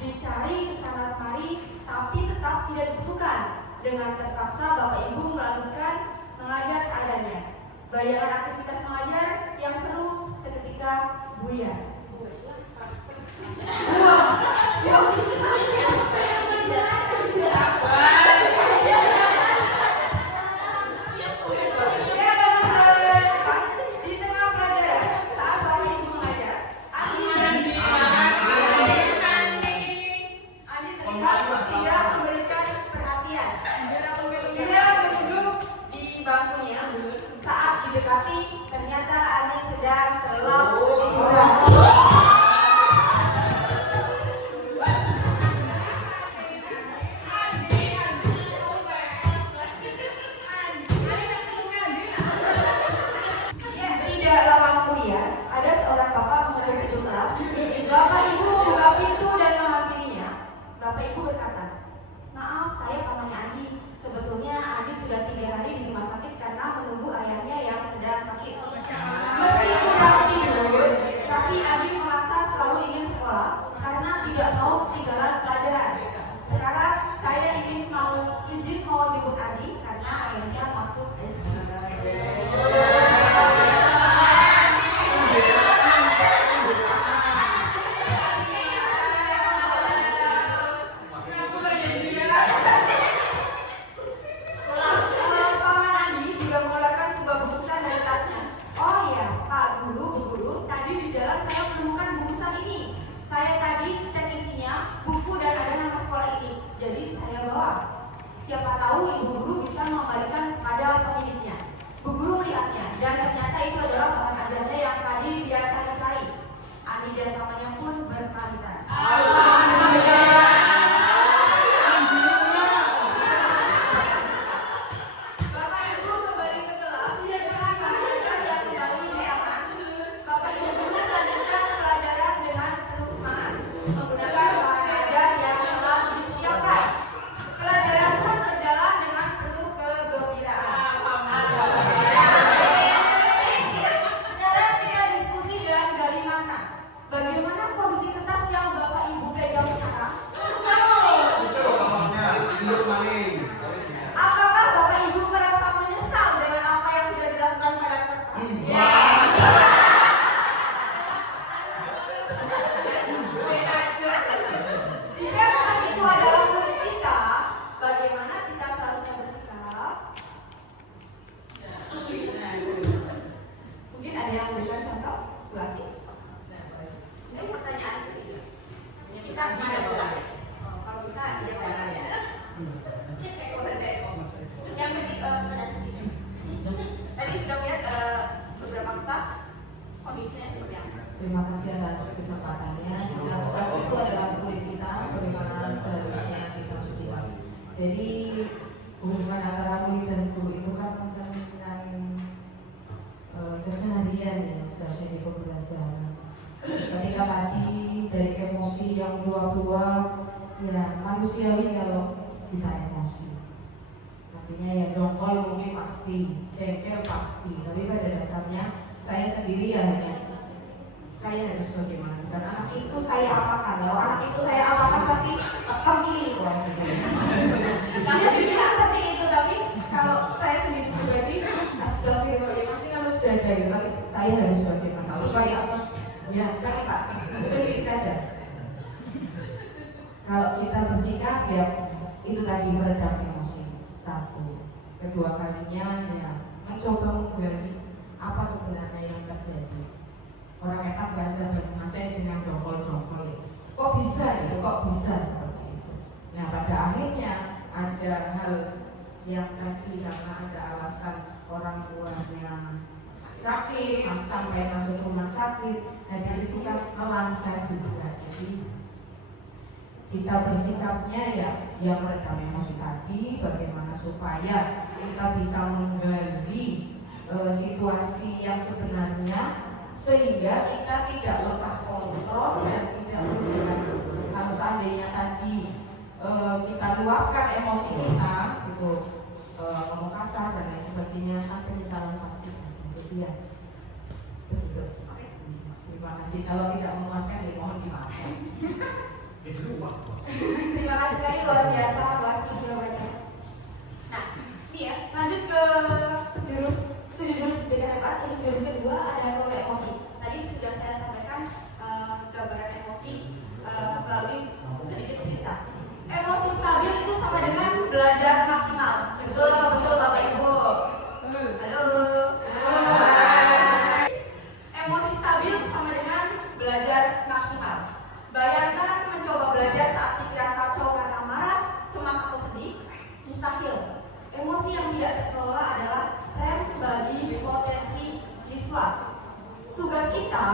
Dicari ke sana kemari, tapi tetap tidak dibutuhkan. Dengan terpaksa Bapak Ibu melanjutkan mengajar seadanya. Bayangan aktivitas mengajar yang seru seketika buyar. Di tengah pelajaran, saat Bapak Ibu mengajar, Andi terlihat tidak memberikan perhatian. Dia duduk di bangkunya. Saat didekati, ternyata Andi sedang terlelap tiduran. Tidak lama kemudian, ada seorang bapak mengetuk pintu kelas. Bapak Ibu membuka pintu dan menghampirinya. Bapak Ibu berkata, maaf, saya pamannya Andi. Sebetulnya Andi sudah 3 hari di rumah sakit karena menunggu ayahnya yang sedang sakit. Meski kurang tidur, tapi Andi merasa selalu ingin sekolah karena tidak mau ketinggalan pelajaran. Sekarang saya izin mau jemput Andi karena ayahnya masuk SD. bawah. Siapa tahu ibu guru bisa mengembalikan kepada pemiliknya. Bu guru melihatnya dan ternyata itu adalah bahan ajarnya yang tadi dia cari-cari. Ani dan mamanya pun berpamitan. Bapak Ibu kembali ke kelas. Dengan pelajaran yang kembali Bapak Ibu guru melanjutkan pelajaran dengan penuh semangat menggunakan bahan ajar yang telah disiapkan. Pelajaran pun berjalan dengan penuh kegembiraan. Sekarang kita diskusi dan gali makna. Bagaimana kondisi kertas yang Bapak Ibu pegang sekarang? Apakah Bapak Ibu merasa menyesal dengan apa yang sudah dilakukan pada kertas? Jika kertas itu adalah murid kita, bagaimana kita seharusnya bersikap? Mungkin ada yang memberikan contoh? Bu Asih? Ini pertanyaan sikap mana Bapak? Kalau bisa dia jangan ya. Yang ketiga, tadi sudah melihat beberapa kertas kondisinya seperti apa? Terima kasih atas kesempatannya. Kertas itu adalah kulit kita, bagaimana seharusnya kita bersikap. Jadi hubungan antara murid dan guru itu kan mencerminkan keseharian yang seharusnya di pembelajaran. Ketika tadi dari emosi yang dua-dua, ya manusiawi kalau kita emosi. Artinya ya dongkol mungkin pasti, jengkel pasti, tapi pada dasarnya saya sendiri ya hanya saya harus bagaimana. Dan anak itu saya apakan, kalau anak itu saya apakan pasti pergi. Karena dibilang seperti itu, tapi Kalau saya sendiri pribadi, astagfirullahaladzim, pasti kalau sudah dari tapi saya harus bagaimana supaya apa? Ya, jangan Pak, sedikit saja. Kalau kita bersikap ya itu tadi meredam emosi. Satu, kedua kalinya ya mencoba menggali apa sebenarnya yang terjadi. Orang etak bahasa bermasai dengan dongkol-dongkol. Kok bisa itu? Kok bisa seperti itu? Nah pada akhirnya ada hal yang tadi karena ada alasan orang tuanya sakit, sampai masuk rumah sakit, dan disikap melangsa juga. Jadi kita bersikapnya ya yang meredam emosi tadi, bagaimana supaya kita bisa menggali situasi yang sebenarnya sehingga kita tidak lepas kontrol dan tidak menggunakan kalau seandainya tadi kita luapkan emosi kita gitu, ngomong kasar dan lain sebagainya, kan penyesalan pasti. Jadi ya begitu. Terima kasih. Kalau tidak memuaskan ya mohon dimaafkan. terima kasih sekali luar biasa Wasi jawabannya. Nah, ini ya lanjut ke jurus BKMA. Untuk jurus kedua ada role emosi. Tadi sudah saya sampaikan gambaran emosi melalui sedikit cerita. Emosi stabil itu sama dengan belajar maksimal. Betul Bapak Ibu. Halo. Emosi stabil sama dengan belajar maksimal. Bayangkan mencoba belajar saat pikiran kacau karena marah, cemas atau sedih, mustahil. Emosi yang tidak terkelola adalah rem bagi potensi siswa. Tugas kita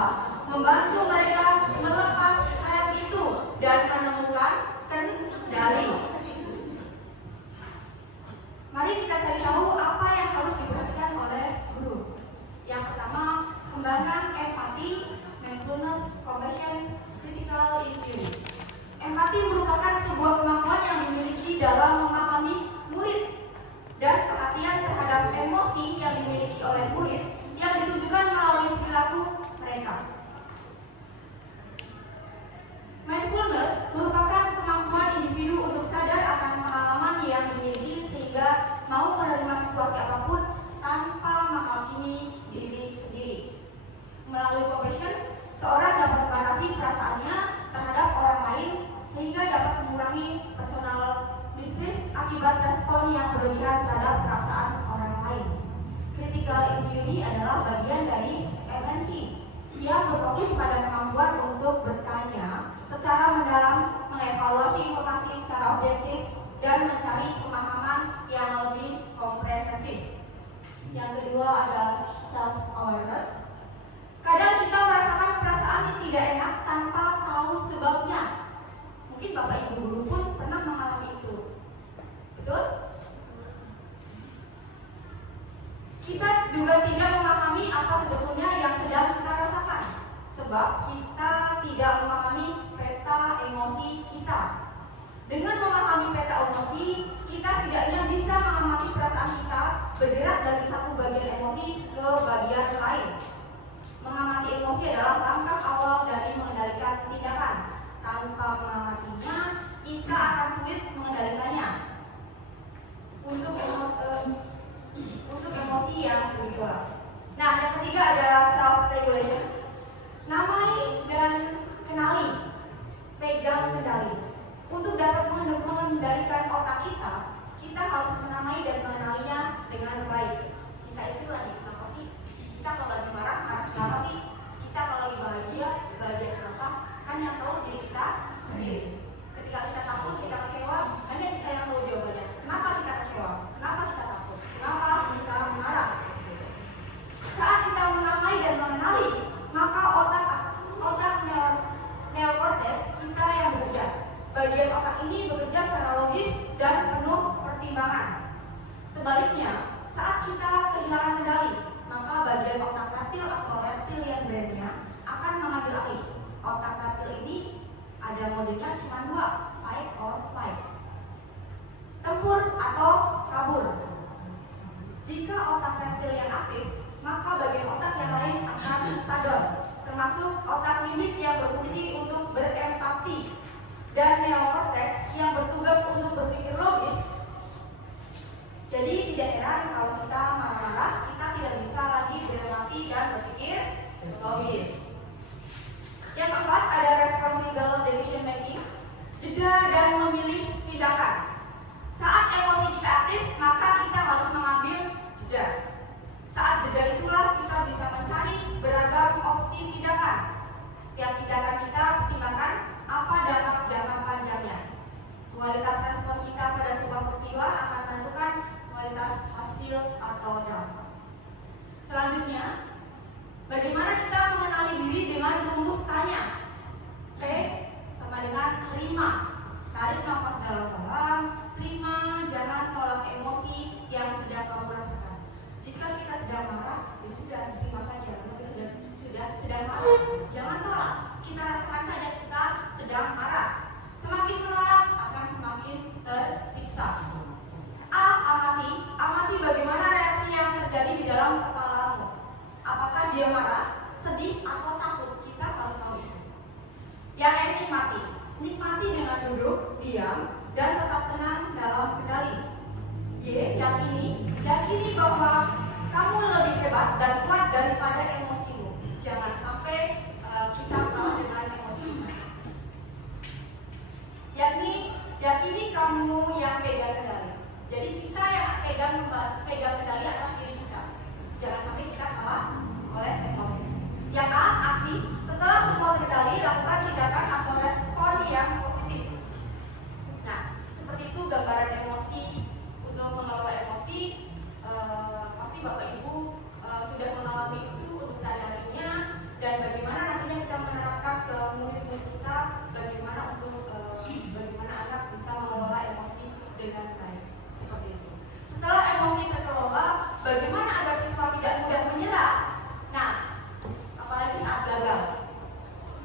membantu mereka melepas rem itu dan menemukan kendali. Mari kita cari tahu apa yang harus diperhatikan oleh guru. Yang pertama, kembangkan empati, mindfulness, compassion, critical thinking. Empati merupakan sebuah kemampuan yang dimiliki dalam memahami murid dan perhatian terhadap emosi yang dimiliki oleh murid yang ditunjukkan melalui perilaku mereka. Mindfulness merupakan kemampuan individu untuk sadar akan pengalaman yang dimiliki sehingga mau menerima situasi apapun tanpa menghakimi diri sendiri. Melalui compassion, seorang dapat membatasi perasaannya terhadap orang lain sehingga dapat mengurangi personal distress akibat respon yang berlebihan terhadap perasaan orang lain. Critical inquiry adalah bagian dari MNC yang berfokus pada kemampuan untuk bertanya secara mendalam, mengevaluasi informasi secara objektif, dan mencari pemahaman yang lebih komprehensif. Yang kedua ada self awareness. Kadang kita merasakan perasaan yang tidak enak tanpa tahu sebabnya. Mungkin Bapak Ibu guru pun pernah mengalami itu. Betul? Kita juga tidak memahami apa sebetulnya yang sedang kita rasakan, sebab kita tidak memahami peta emosi kita. Dengan memahami peta emosi, kita setidaknya bisa mengamati perasaan kita bergerak dari satu bagian emosi ke bagian lain. Mengamati emosi adalah langkah awal dari mengendalikan tindakan. Tanpa mengamatinya, kita akan sulit mengendalikannya. Untuk emosi yang bergejolak. Nah, yang ketiga adalah self-regulation. Namai dan kenali, pegang kendali. Untuk dapat mengendalikan otak kita, kita harus menamai dan mengenalinya dengan baik. Kita itu lagi kenapa sih? Kita kalau lagi marah kenapa sih? Kita kalau lagi bahagia kenapa? Kan yang tahu diri kita sendiri. Ketika kita takut, kita kecewa, hanya kita yang tahu jawabannya. Kenapa kita kecewa? Kenapa kita takut? Kenapa kita marah? Saat kita menamai dan mengenali, maka otak neokortex kita yang bekerja. Bagian otak ini bekerja secara logis dan penuh pertimbangan. Sebaliknya, saat kita kehilangan kendali, maka bagian otak reptil atau reptilian brain-nya akan mengambil alih. Otak reptil ini ada modenya cuma dua, fight or flight. Tempur atau kabur. Jika otak reptil yang aktif, maka bagian otak yang lain akan sadar, termasuk otak limbik yang berfungsi untuk berempati dan neokortex yang bertugas untuk berpikir logis. Jadi tidak heran kalau kita marah-marah, kita tidak bisa lagi berempati dan berpikir logis. Yang keempat ada responsible decision making, jeda dan memilih tindakan. Saat emosi kita aktif, maka kita harus mengambil jeda. Saat jeda itulah kita bisa mencari beragam opsi tindakan. Setiap tindakan kita pertimbangkan apa dampak jangka panjangnya. Kualitas respon kita pada sebuah peristiwa akan menentukan kualitas hasil atau dampak. Selanjutnya, bagaimana kita mengenali diri dengan rumus tanya? P sama dengan terima. Tarik nafas dalam-dalam, terima, jangan tolak emosi yang sedang kamu rasakan. Jika kita sedang marah, ya sudah, terima saja. Kita sudah sedang marah, jangan tolak. Kita rasakan saja kita sedang marah. Semakin menolak akan semakin tersiksa. Amati bagaimana reaksi yang terjadi di dalam kepalamu. Apakah dia marah, sedih, atau takut? Kita harus tahu itu. Yang nikmati dengan duduk, diam, dan tetap tenang dalam kendali. Y, yakini bahwa kamu lebih hebat dan kuat daripada emosimu. Jangan sampai kita kalah dengan emosi. Yakini kamu yang pegang kendali. Jadi kita yang pegang kendali atas diri kita. Jangan sampai kita kalah oleh emosi. Yang A, aksi. Setelah semua terkendali, lakukan tindakan atau respon yang positif. Nah, seperti itu gambaran emosi. Untuk mengelola emosi, pasti Bapak Ibu sudah mengalami itu untuk sehari-harinya. Dan bagaimana nantinya kita menerapkan ke murid-murid kita, bagaimana anak bisa mengelola emosi dengan baik. Seperti itu. Setelah emosi terkelola, bagaimana agar siswa tidak mudah menyerah? Nah, apalagi saat gagal.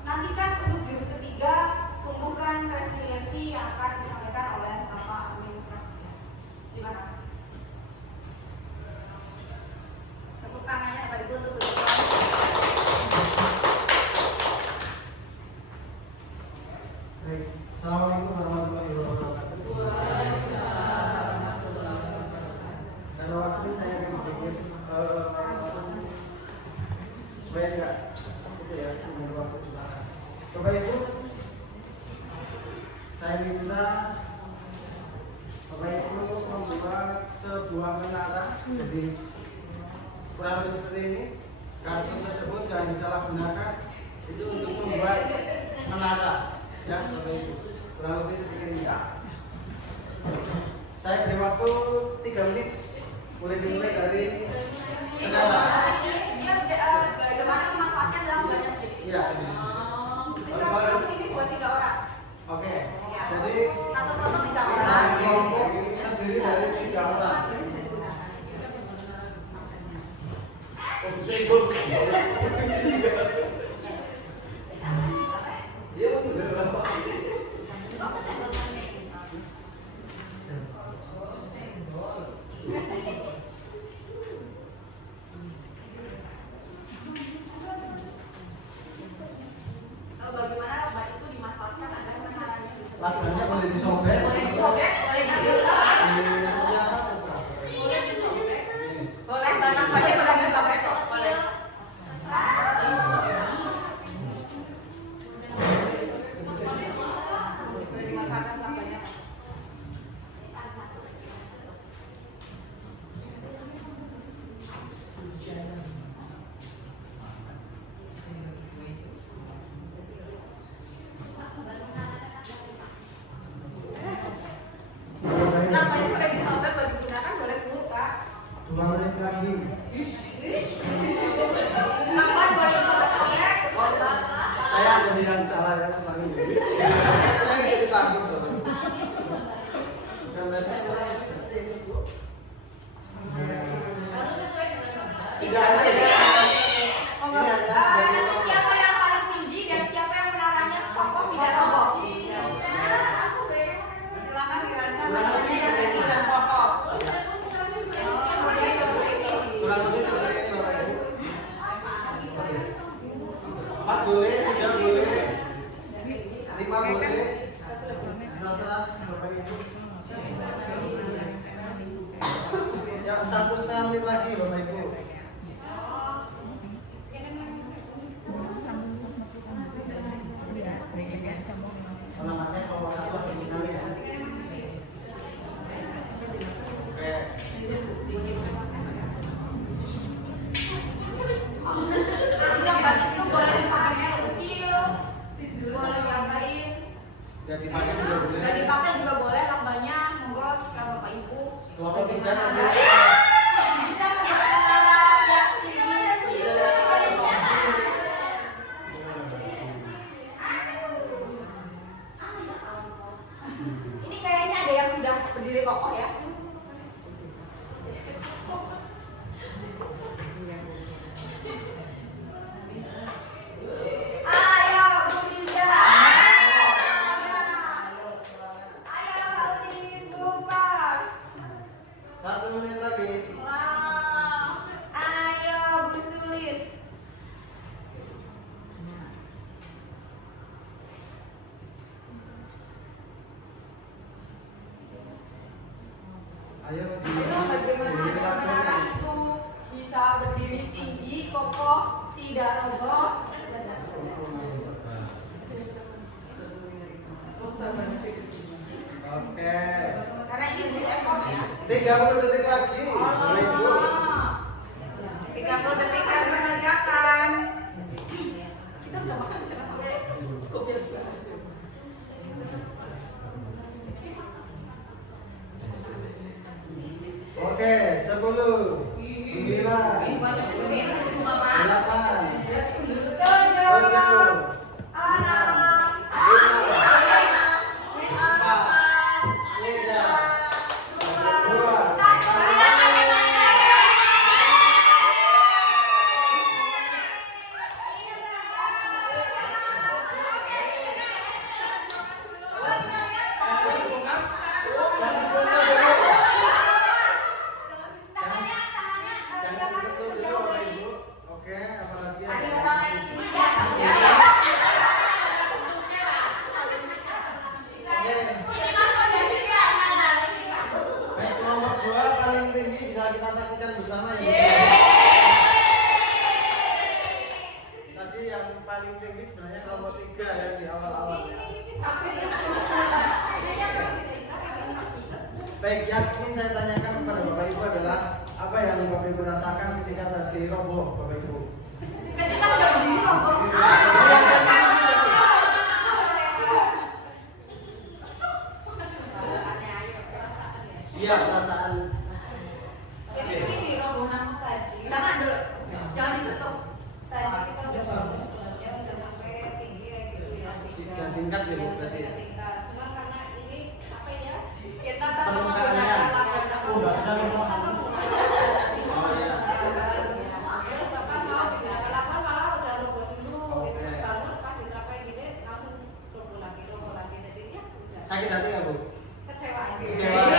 Nantikan untuk jurus ketiga, tumbuhkan resiliensi yang akan disampaikan oleh Bapak Amin Prasetya. Terima kasih. Tepuk tangannya Bapak Ibu untuk beliau. Baik, Assalamualaikum warahmatullahi wabarakatuh. Dan waktu saya akan sedikit supaya tidak itu ya, mengambil waktu juga. Bapak Ibu, saya minta Bapak Ibu membuat sebuah menara. Jadi kurang lebih seperti ini. Kartu tersebut jangan disalahgunakan. Itu untuk membuat menara. Ya, Bapak Ibu, kurang lebih seperti ini ya. Saya beri waktu 3 menit. Boleh dimulai dari sekarang. Bagaimana memanfaatkan dalam banyak jenis? Iya. Kita kelompok ini buat 3 orang. Oke. Ya. Jadi Satu kelompok 3 orang. satu kelompok terdiri dari 3 orang. Bagaimana ban itu dimanfaatkan agar menarik? Lakbannya boleh disobek. Boleh disobek, boleh dibuka. Seperti apa? Terserah. Boleh disobek. Boleh banyak banyak udah bisa kok. Boleh. Boleh dimanfaatkan lakbannya. Lakbannya udah disobek, boleh digunakan, boleh dulu Pak. 2 menit lagi. Lakban boleh disobek. Saya jadi yang salah ya, Pak. Saya jadi takut loh. Gambarnya mulai seperti itu, Bu. Tidak ada. Ini hanya sebagai contoh. Siapa yang paling tinggi dan siapa yang menaranya kokoh tidak roboh? Silakan dirancang Kurang lebih yang seperti ini. tidak pokok. Kurang lebih seperti ini, Bapak Ibu. 4 boleh, 3 boleh, 5 boleh. Terserah Bapak Ibu. Yang 1,5 menit lagi, Bapak Ibu. Alamatnya kalau satu sini kali ya. Oke. Lakban itu boleh disobeknya kecil, boleh diapain? Udah dipakai juga boleh. Nggak dipakai juga boleh lakbannya, monggo sekarang Bapak Ibu. Kelompok 3 nanti. Bisa memperkenalkan ya. Ini kayaknya ada yang sudah berdiri kokoh ya. Ayo bertiga. Ayo Kak Udin, bubar. 1 menit lagi. Ayo Bu Sulis. Ayo Ayo bagaimana menara itu bisa berdiri tinggi, kokoh, tidak roboh. Oke. Karena ini butuh effort ya. 30 detik lagi. Bapak Ibu. 30 detik harus mengerjakan. Kita udah makan bisa sampai kopi aja. Oke, 10, 9, 8, 7, jangan disentuh dulu Bapak Ibu. Oke, apalagi Ada ya? orang yang di sini siapa ya? Oke. Baik, nomor 2 paling tinggi bisa kita saksikan bersama ya. Tadi yang paling tinggi sebenarnya nomor 3 ya di awal-awal ya. Baik, yang ingin saya tanyakan kepada Bapak Ibu adalah apa yang Bapak Ibu rasakan ketika tadi roboh, Bapak Ibu? Ketika sudah berdiri roboh. Iya, perasaan. Ini di rombongan tadi. Jangan dulu, jangan disentuh. Tadi kita udah bagus kelasnya udah sampai tinggi kayak gitu ya. Tiga tingkat ya, Bu, berarti ya? Tiga tingkat. Cuma karena ini apa ya? Kita tanpa Permukaannya. menggunakan Oh, nggak sedang ngomong. Oh, iya. Terus Bapak mau bikin apa malah udah roboh dulu gitu. Oke. Terus bangun pas diterapkan gini langsung roboh lagi. Jadi ya udah. Sakit hati nggak, Bu? Kecewa aja. Kecewa.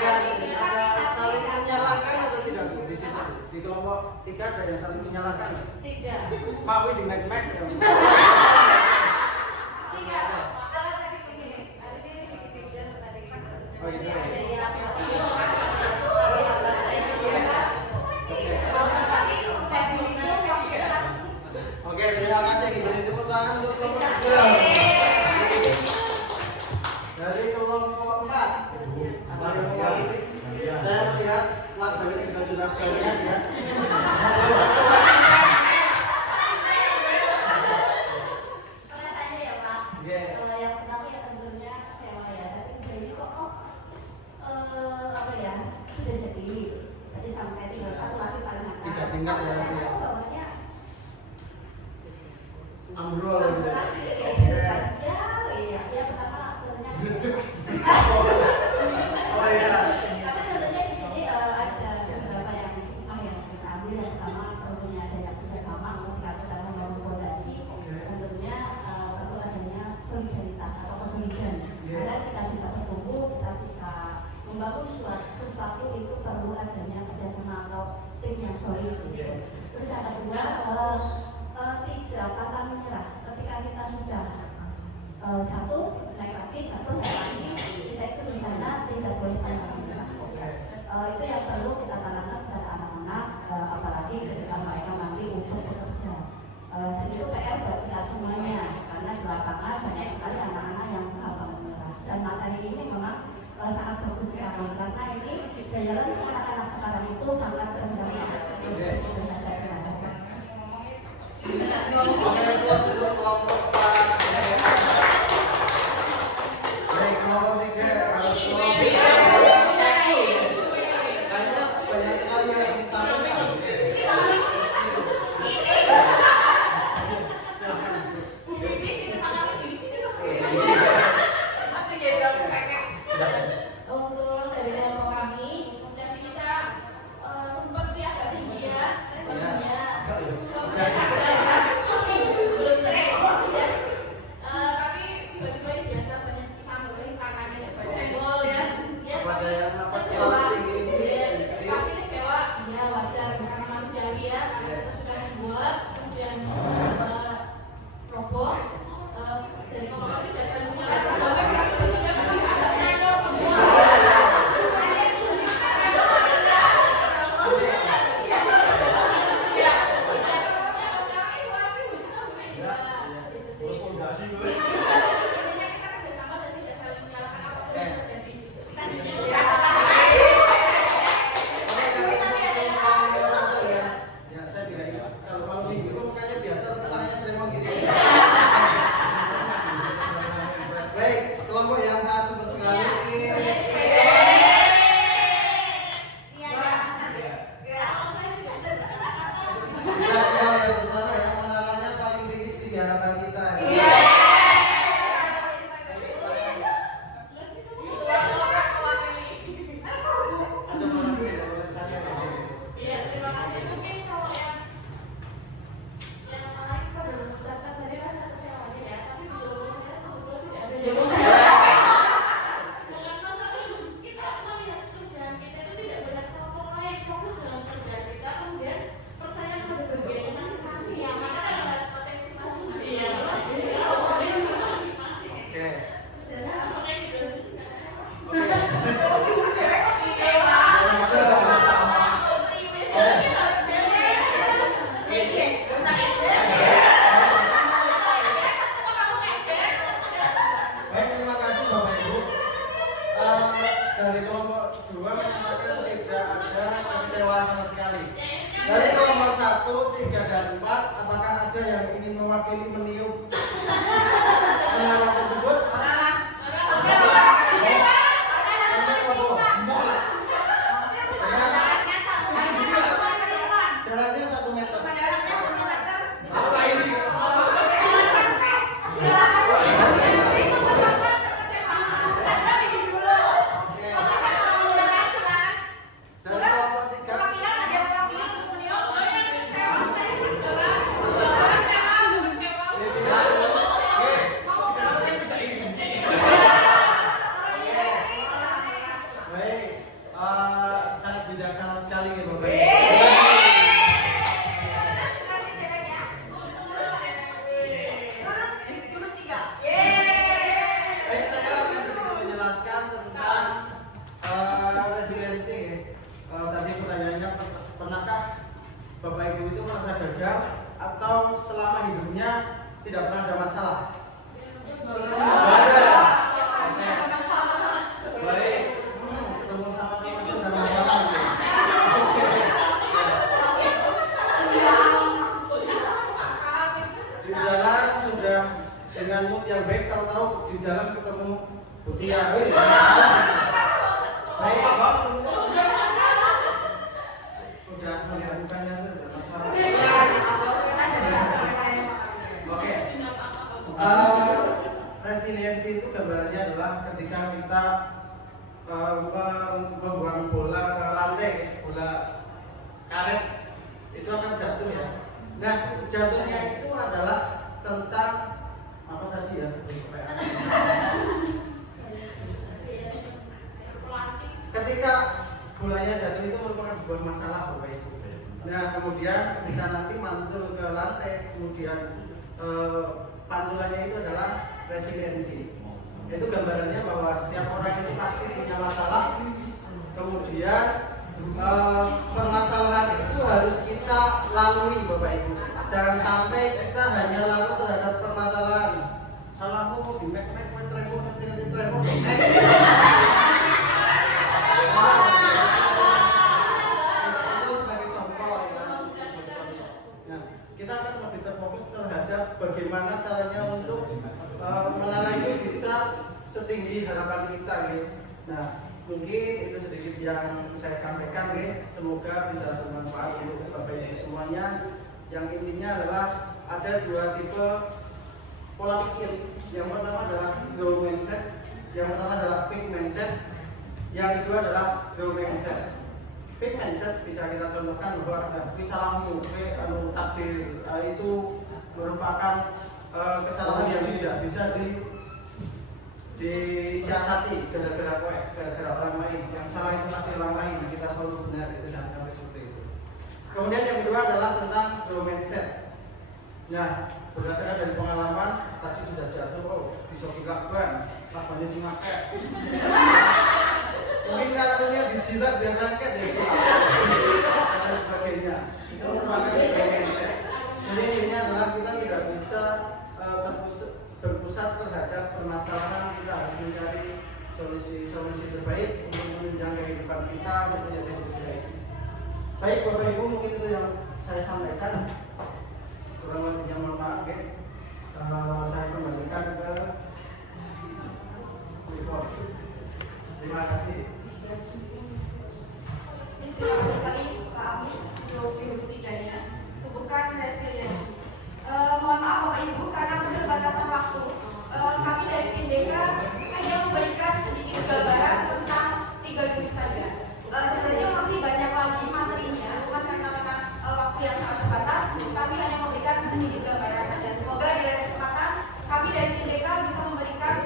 Ada saling menyalahkan atau tidak, Bu? Di situ di kelompok 3 ada yang saling menyalahkan nggak? Tidak. Mau di Mac ya? Tidak. Malah tadi gini, hari ini bikin video tadi kan Oh, gitu ya? ada yang Oke, terima kasih. Beri tepuk tangan untuk kelompok 3. Dari kelompok 4, Mario Mawati. Saya melihat lagu ini sudah banyak ya. Perasaannya ya Pak. Oke. Kalau yang pertama ya tentunya kecewa ya. Tapi bisa ini kok apa ya sudah jadi. Tadi sampai tinggal satu lagi paling atas. Tiga tingkat ya, Bu, ya. Bawahnya Ambrol gitu. ya pertama tentunya. Oh iya. Tapi tentunya di sini ada beberapa yang hikmah yang kita ambil. Yang pertama tentunya ada yang kerjasama untuk satu dalam membangun fondasi. Tentunya perlu adanya solidaritas atau kesolidan. Agar kita bisa bertumbuh, kita bisa membangun sesuatu itu perlu adanya kerjasama atau tim yang solid. Terus yang kedua tidak pantang menyerah. Ketika kita sudah jatuh, naik lagi, kita itu di sana tidak boleh pantang menyerah. Itu yang perlu kita tanamkan pada anak-anak, apalagi ketika mereka nanti untuk bekerja. Dan itu PR buat kita semuanya, karena di lapangan banyak sekali anak-anak yang pantang menyerah. Dan materi ini memang sangat bagus sekali, karena ini daya lenting anak-anak sekarang itu sangat rendah. Oke, plus untuk kelompok 4. Baik, kelompok 3. Kayaknya banyak sekali yang sama-sama. Untuk dari kelompok kami, jadi kita sempat sih agak tinggi ya, tentunya. Tapi tiba-tiba ini biasa banyak dipanggil dari tangannya senggol ya. Pada yang apa sih Kecewa. tinggi ini? Pasti kecewa, ya wajar karena manusiawi ya. Karena kita sudah membuat kemudian roboh dari kelompok ini dan menyalahkan bahwa tentunya masih ada mentor semua. Ya, saya tidak ingat. Kalau minggu itu mukanya biasa, tangannya terima gini. Baik, kelompok yang sangat senang sekali. Kita yang bersama yang menaranya paling tinggi setinggi harapan kita. Iya, terima kasih. Mungkin kalau yang lain pada mengucapkan tadi rasa kecewanya ya, tapi di dalam saya kebetulan tidak ada yang dengan masalah kita melihat kerjaan kita itu tidak banyak kelompok lain fokus dalam kerjaan kita, kemudian percaya pada bagiannya masing-masing ya, karena ada potensi masing-masing ya, potensi masing-masing. Oke. Dan saya makanya gitu juga. Baik, terima kasih Bapak Ibu. Dari kelompok 2 menyatakan tidak ada kekecewaan sama sekali. Dari kelompok 1, 3, dan 4, apakah ada yang ingin mewakili meniup pendapat tersebut? resiliensi. Tadi pertanyaannya, pernahkah Bapak Ibu itu merasa gagal atau selama hidupnya tidak pernah ada masalah? Baik, ketemu sama teman itu ada masalah. Di jalan sudah dengan mood yang baik, tahu-tahu di jalan ketemu Butia. Baik, udah bukannya udah masalah. Oke. Resiliensi itu gambarnya adalah ketika kita membuang bola ke lantai, bola karet itu akan jatuh ya. Nah, jatuhnya itu adalah tentang apa tadi ya? Ketika bolanya jatuh itu merupakan sebuah masalah Bapak Ibu. Nah, kemudian ketika nanti mantul ke lantai, kemudian pantulannya itu adalah resiliensi. Itu gambarannya bahwa setiap orang itu pasti punya masalah. Kemudian permasalahan itu harus kita lalui Bapak Ibu. Jangan sampai kita hanya lalu terhadap permasalahan. Salahmu di mek-mek tremo nanti tremo. Itu sebagai contoh ya. Nah, kita akan lebih terfokus terhadap bagaimana caranya untuk menara itu bisa setinggi harapan kita gitu. Nah, mungkin itu sedikit yang saya sampaikan ya. Semoga bisa bermanfaat untuk Bapak Ibu semuanya. Yang intinya adalah ada dua tipe pola pikir. Yang pertama adalah growth mindset, yang pertama adalah fixed mindset, yang kedua adalah growth mindset. Fixed mindset bisa kita contohkan bahwa salahmu, takdir itu merupakan kesalahan yang tidak bisa disiasati gara-gara orang lain. Yang salah itu takdir orang lain, kita selalu benar, itu jangan sampai seperti itu. Kemudian yang kedua adalah tentang growth mindset. Nah, berdasarkan dari pengalaman tadi sudah jatuh, disoki lakban, lakbannya si ngakek. Mungkin kartunya dijilat biar rangket ya sih, dan sebagainya. Itu merupakan growth mindset. Jadi intinya adalah kita tidak bisa berpusat terhadap permasalahan. Kita harus mencari solusi terbaik untuk menunjang kehidupan kita untuk menjadi lebih baik. Baik Bapak Ibu, mungkin itu yang saya sampaikan. Kurang lebihnya mohon maaf ya. Saya kembalikan ke report. Terima kasih. Terima kasih sekali Pak Amin untuk diskusinya. Bukan resiliensi. Mohon maaf Bapak Ibu karena keterbatasan waktu. Kami dari tim DK hanya memberikan sedikit gambaran tentang 3 jurus saja. Sebenarnya masih banyak lagi materinya, cuma karena memang waktu yang sangat terbatas, kami hanya memberikan sedikit gambaran saja. Semoga di lain kesempatan kami dari tim DK bisa memberikan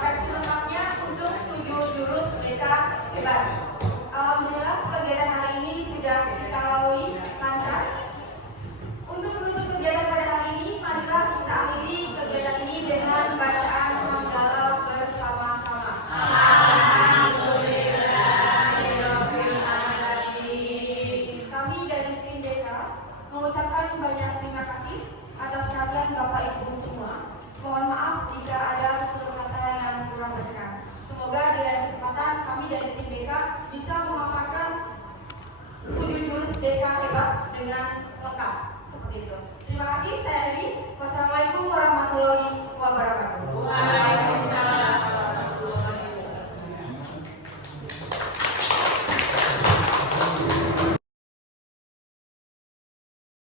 versi lengkapnya untuk 7 jurus DK hebat. Alhamdulillah kegiatan hari ini sudah kita lalui lancar. Untuk menutup kegiatan pada hari ini, marilah kita akhiri kegiatan ini dengan bacaan hamdalah bersama-sama. Kami dari tim DK mengucapkan banyak terima kasih atas perhatian Bapak Ibu semua. Mohon maaf jika ada tutur kata yang kurang berkenan. Semoga di lain kesempatan kami dari tim DK bisa memaparkan 7 jurus DK hebat dengan lengkap seperti itu. Terima kasih, saya Eri. Wassalamualaikum warahmatullahi wabarakatuh.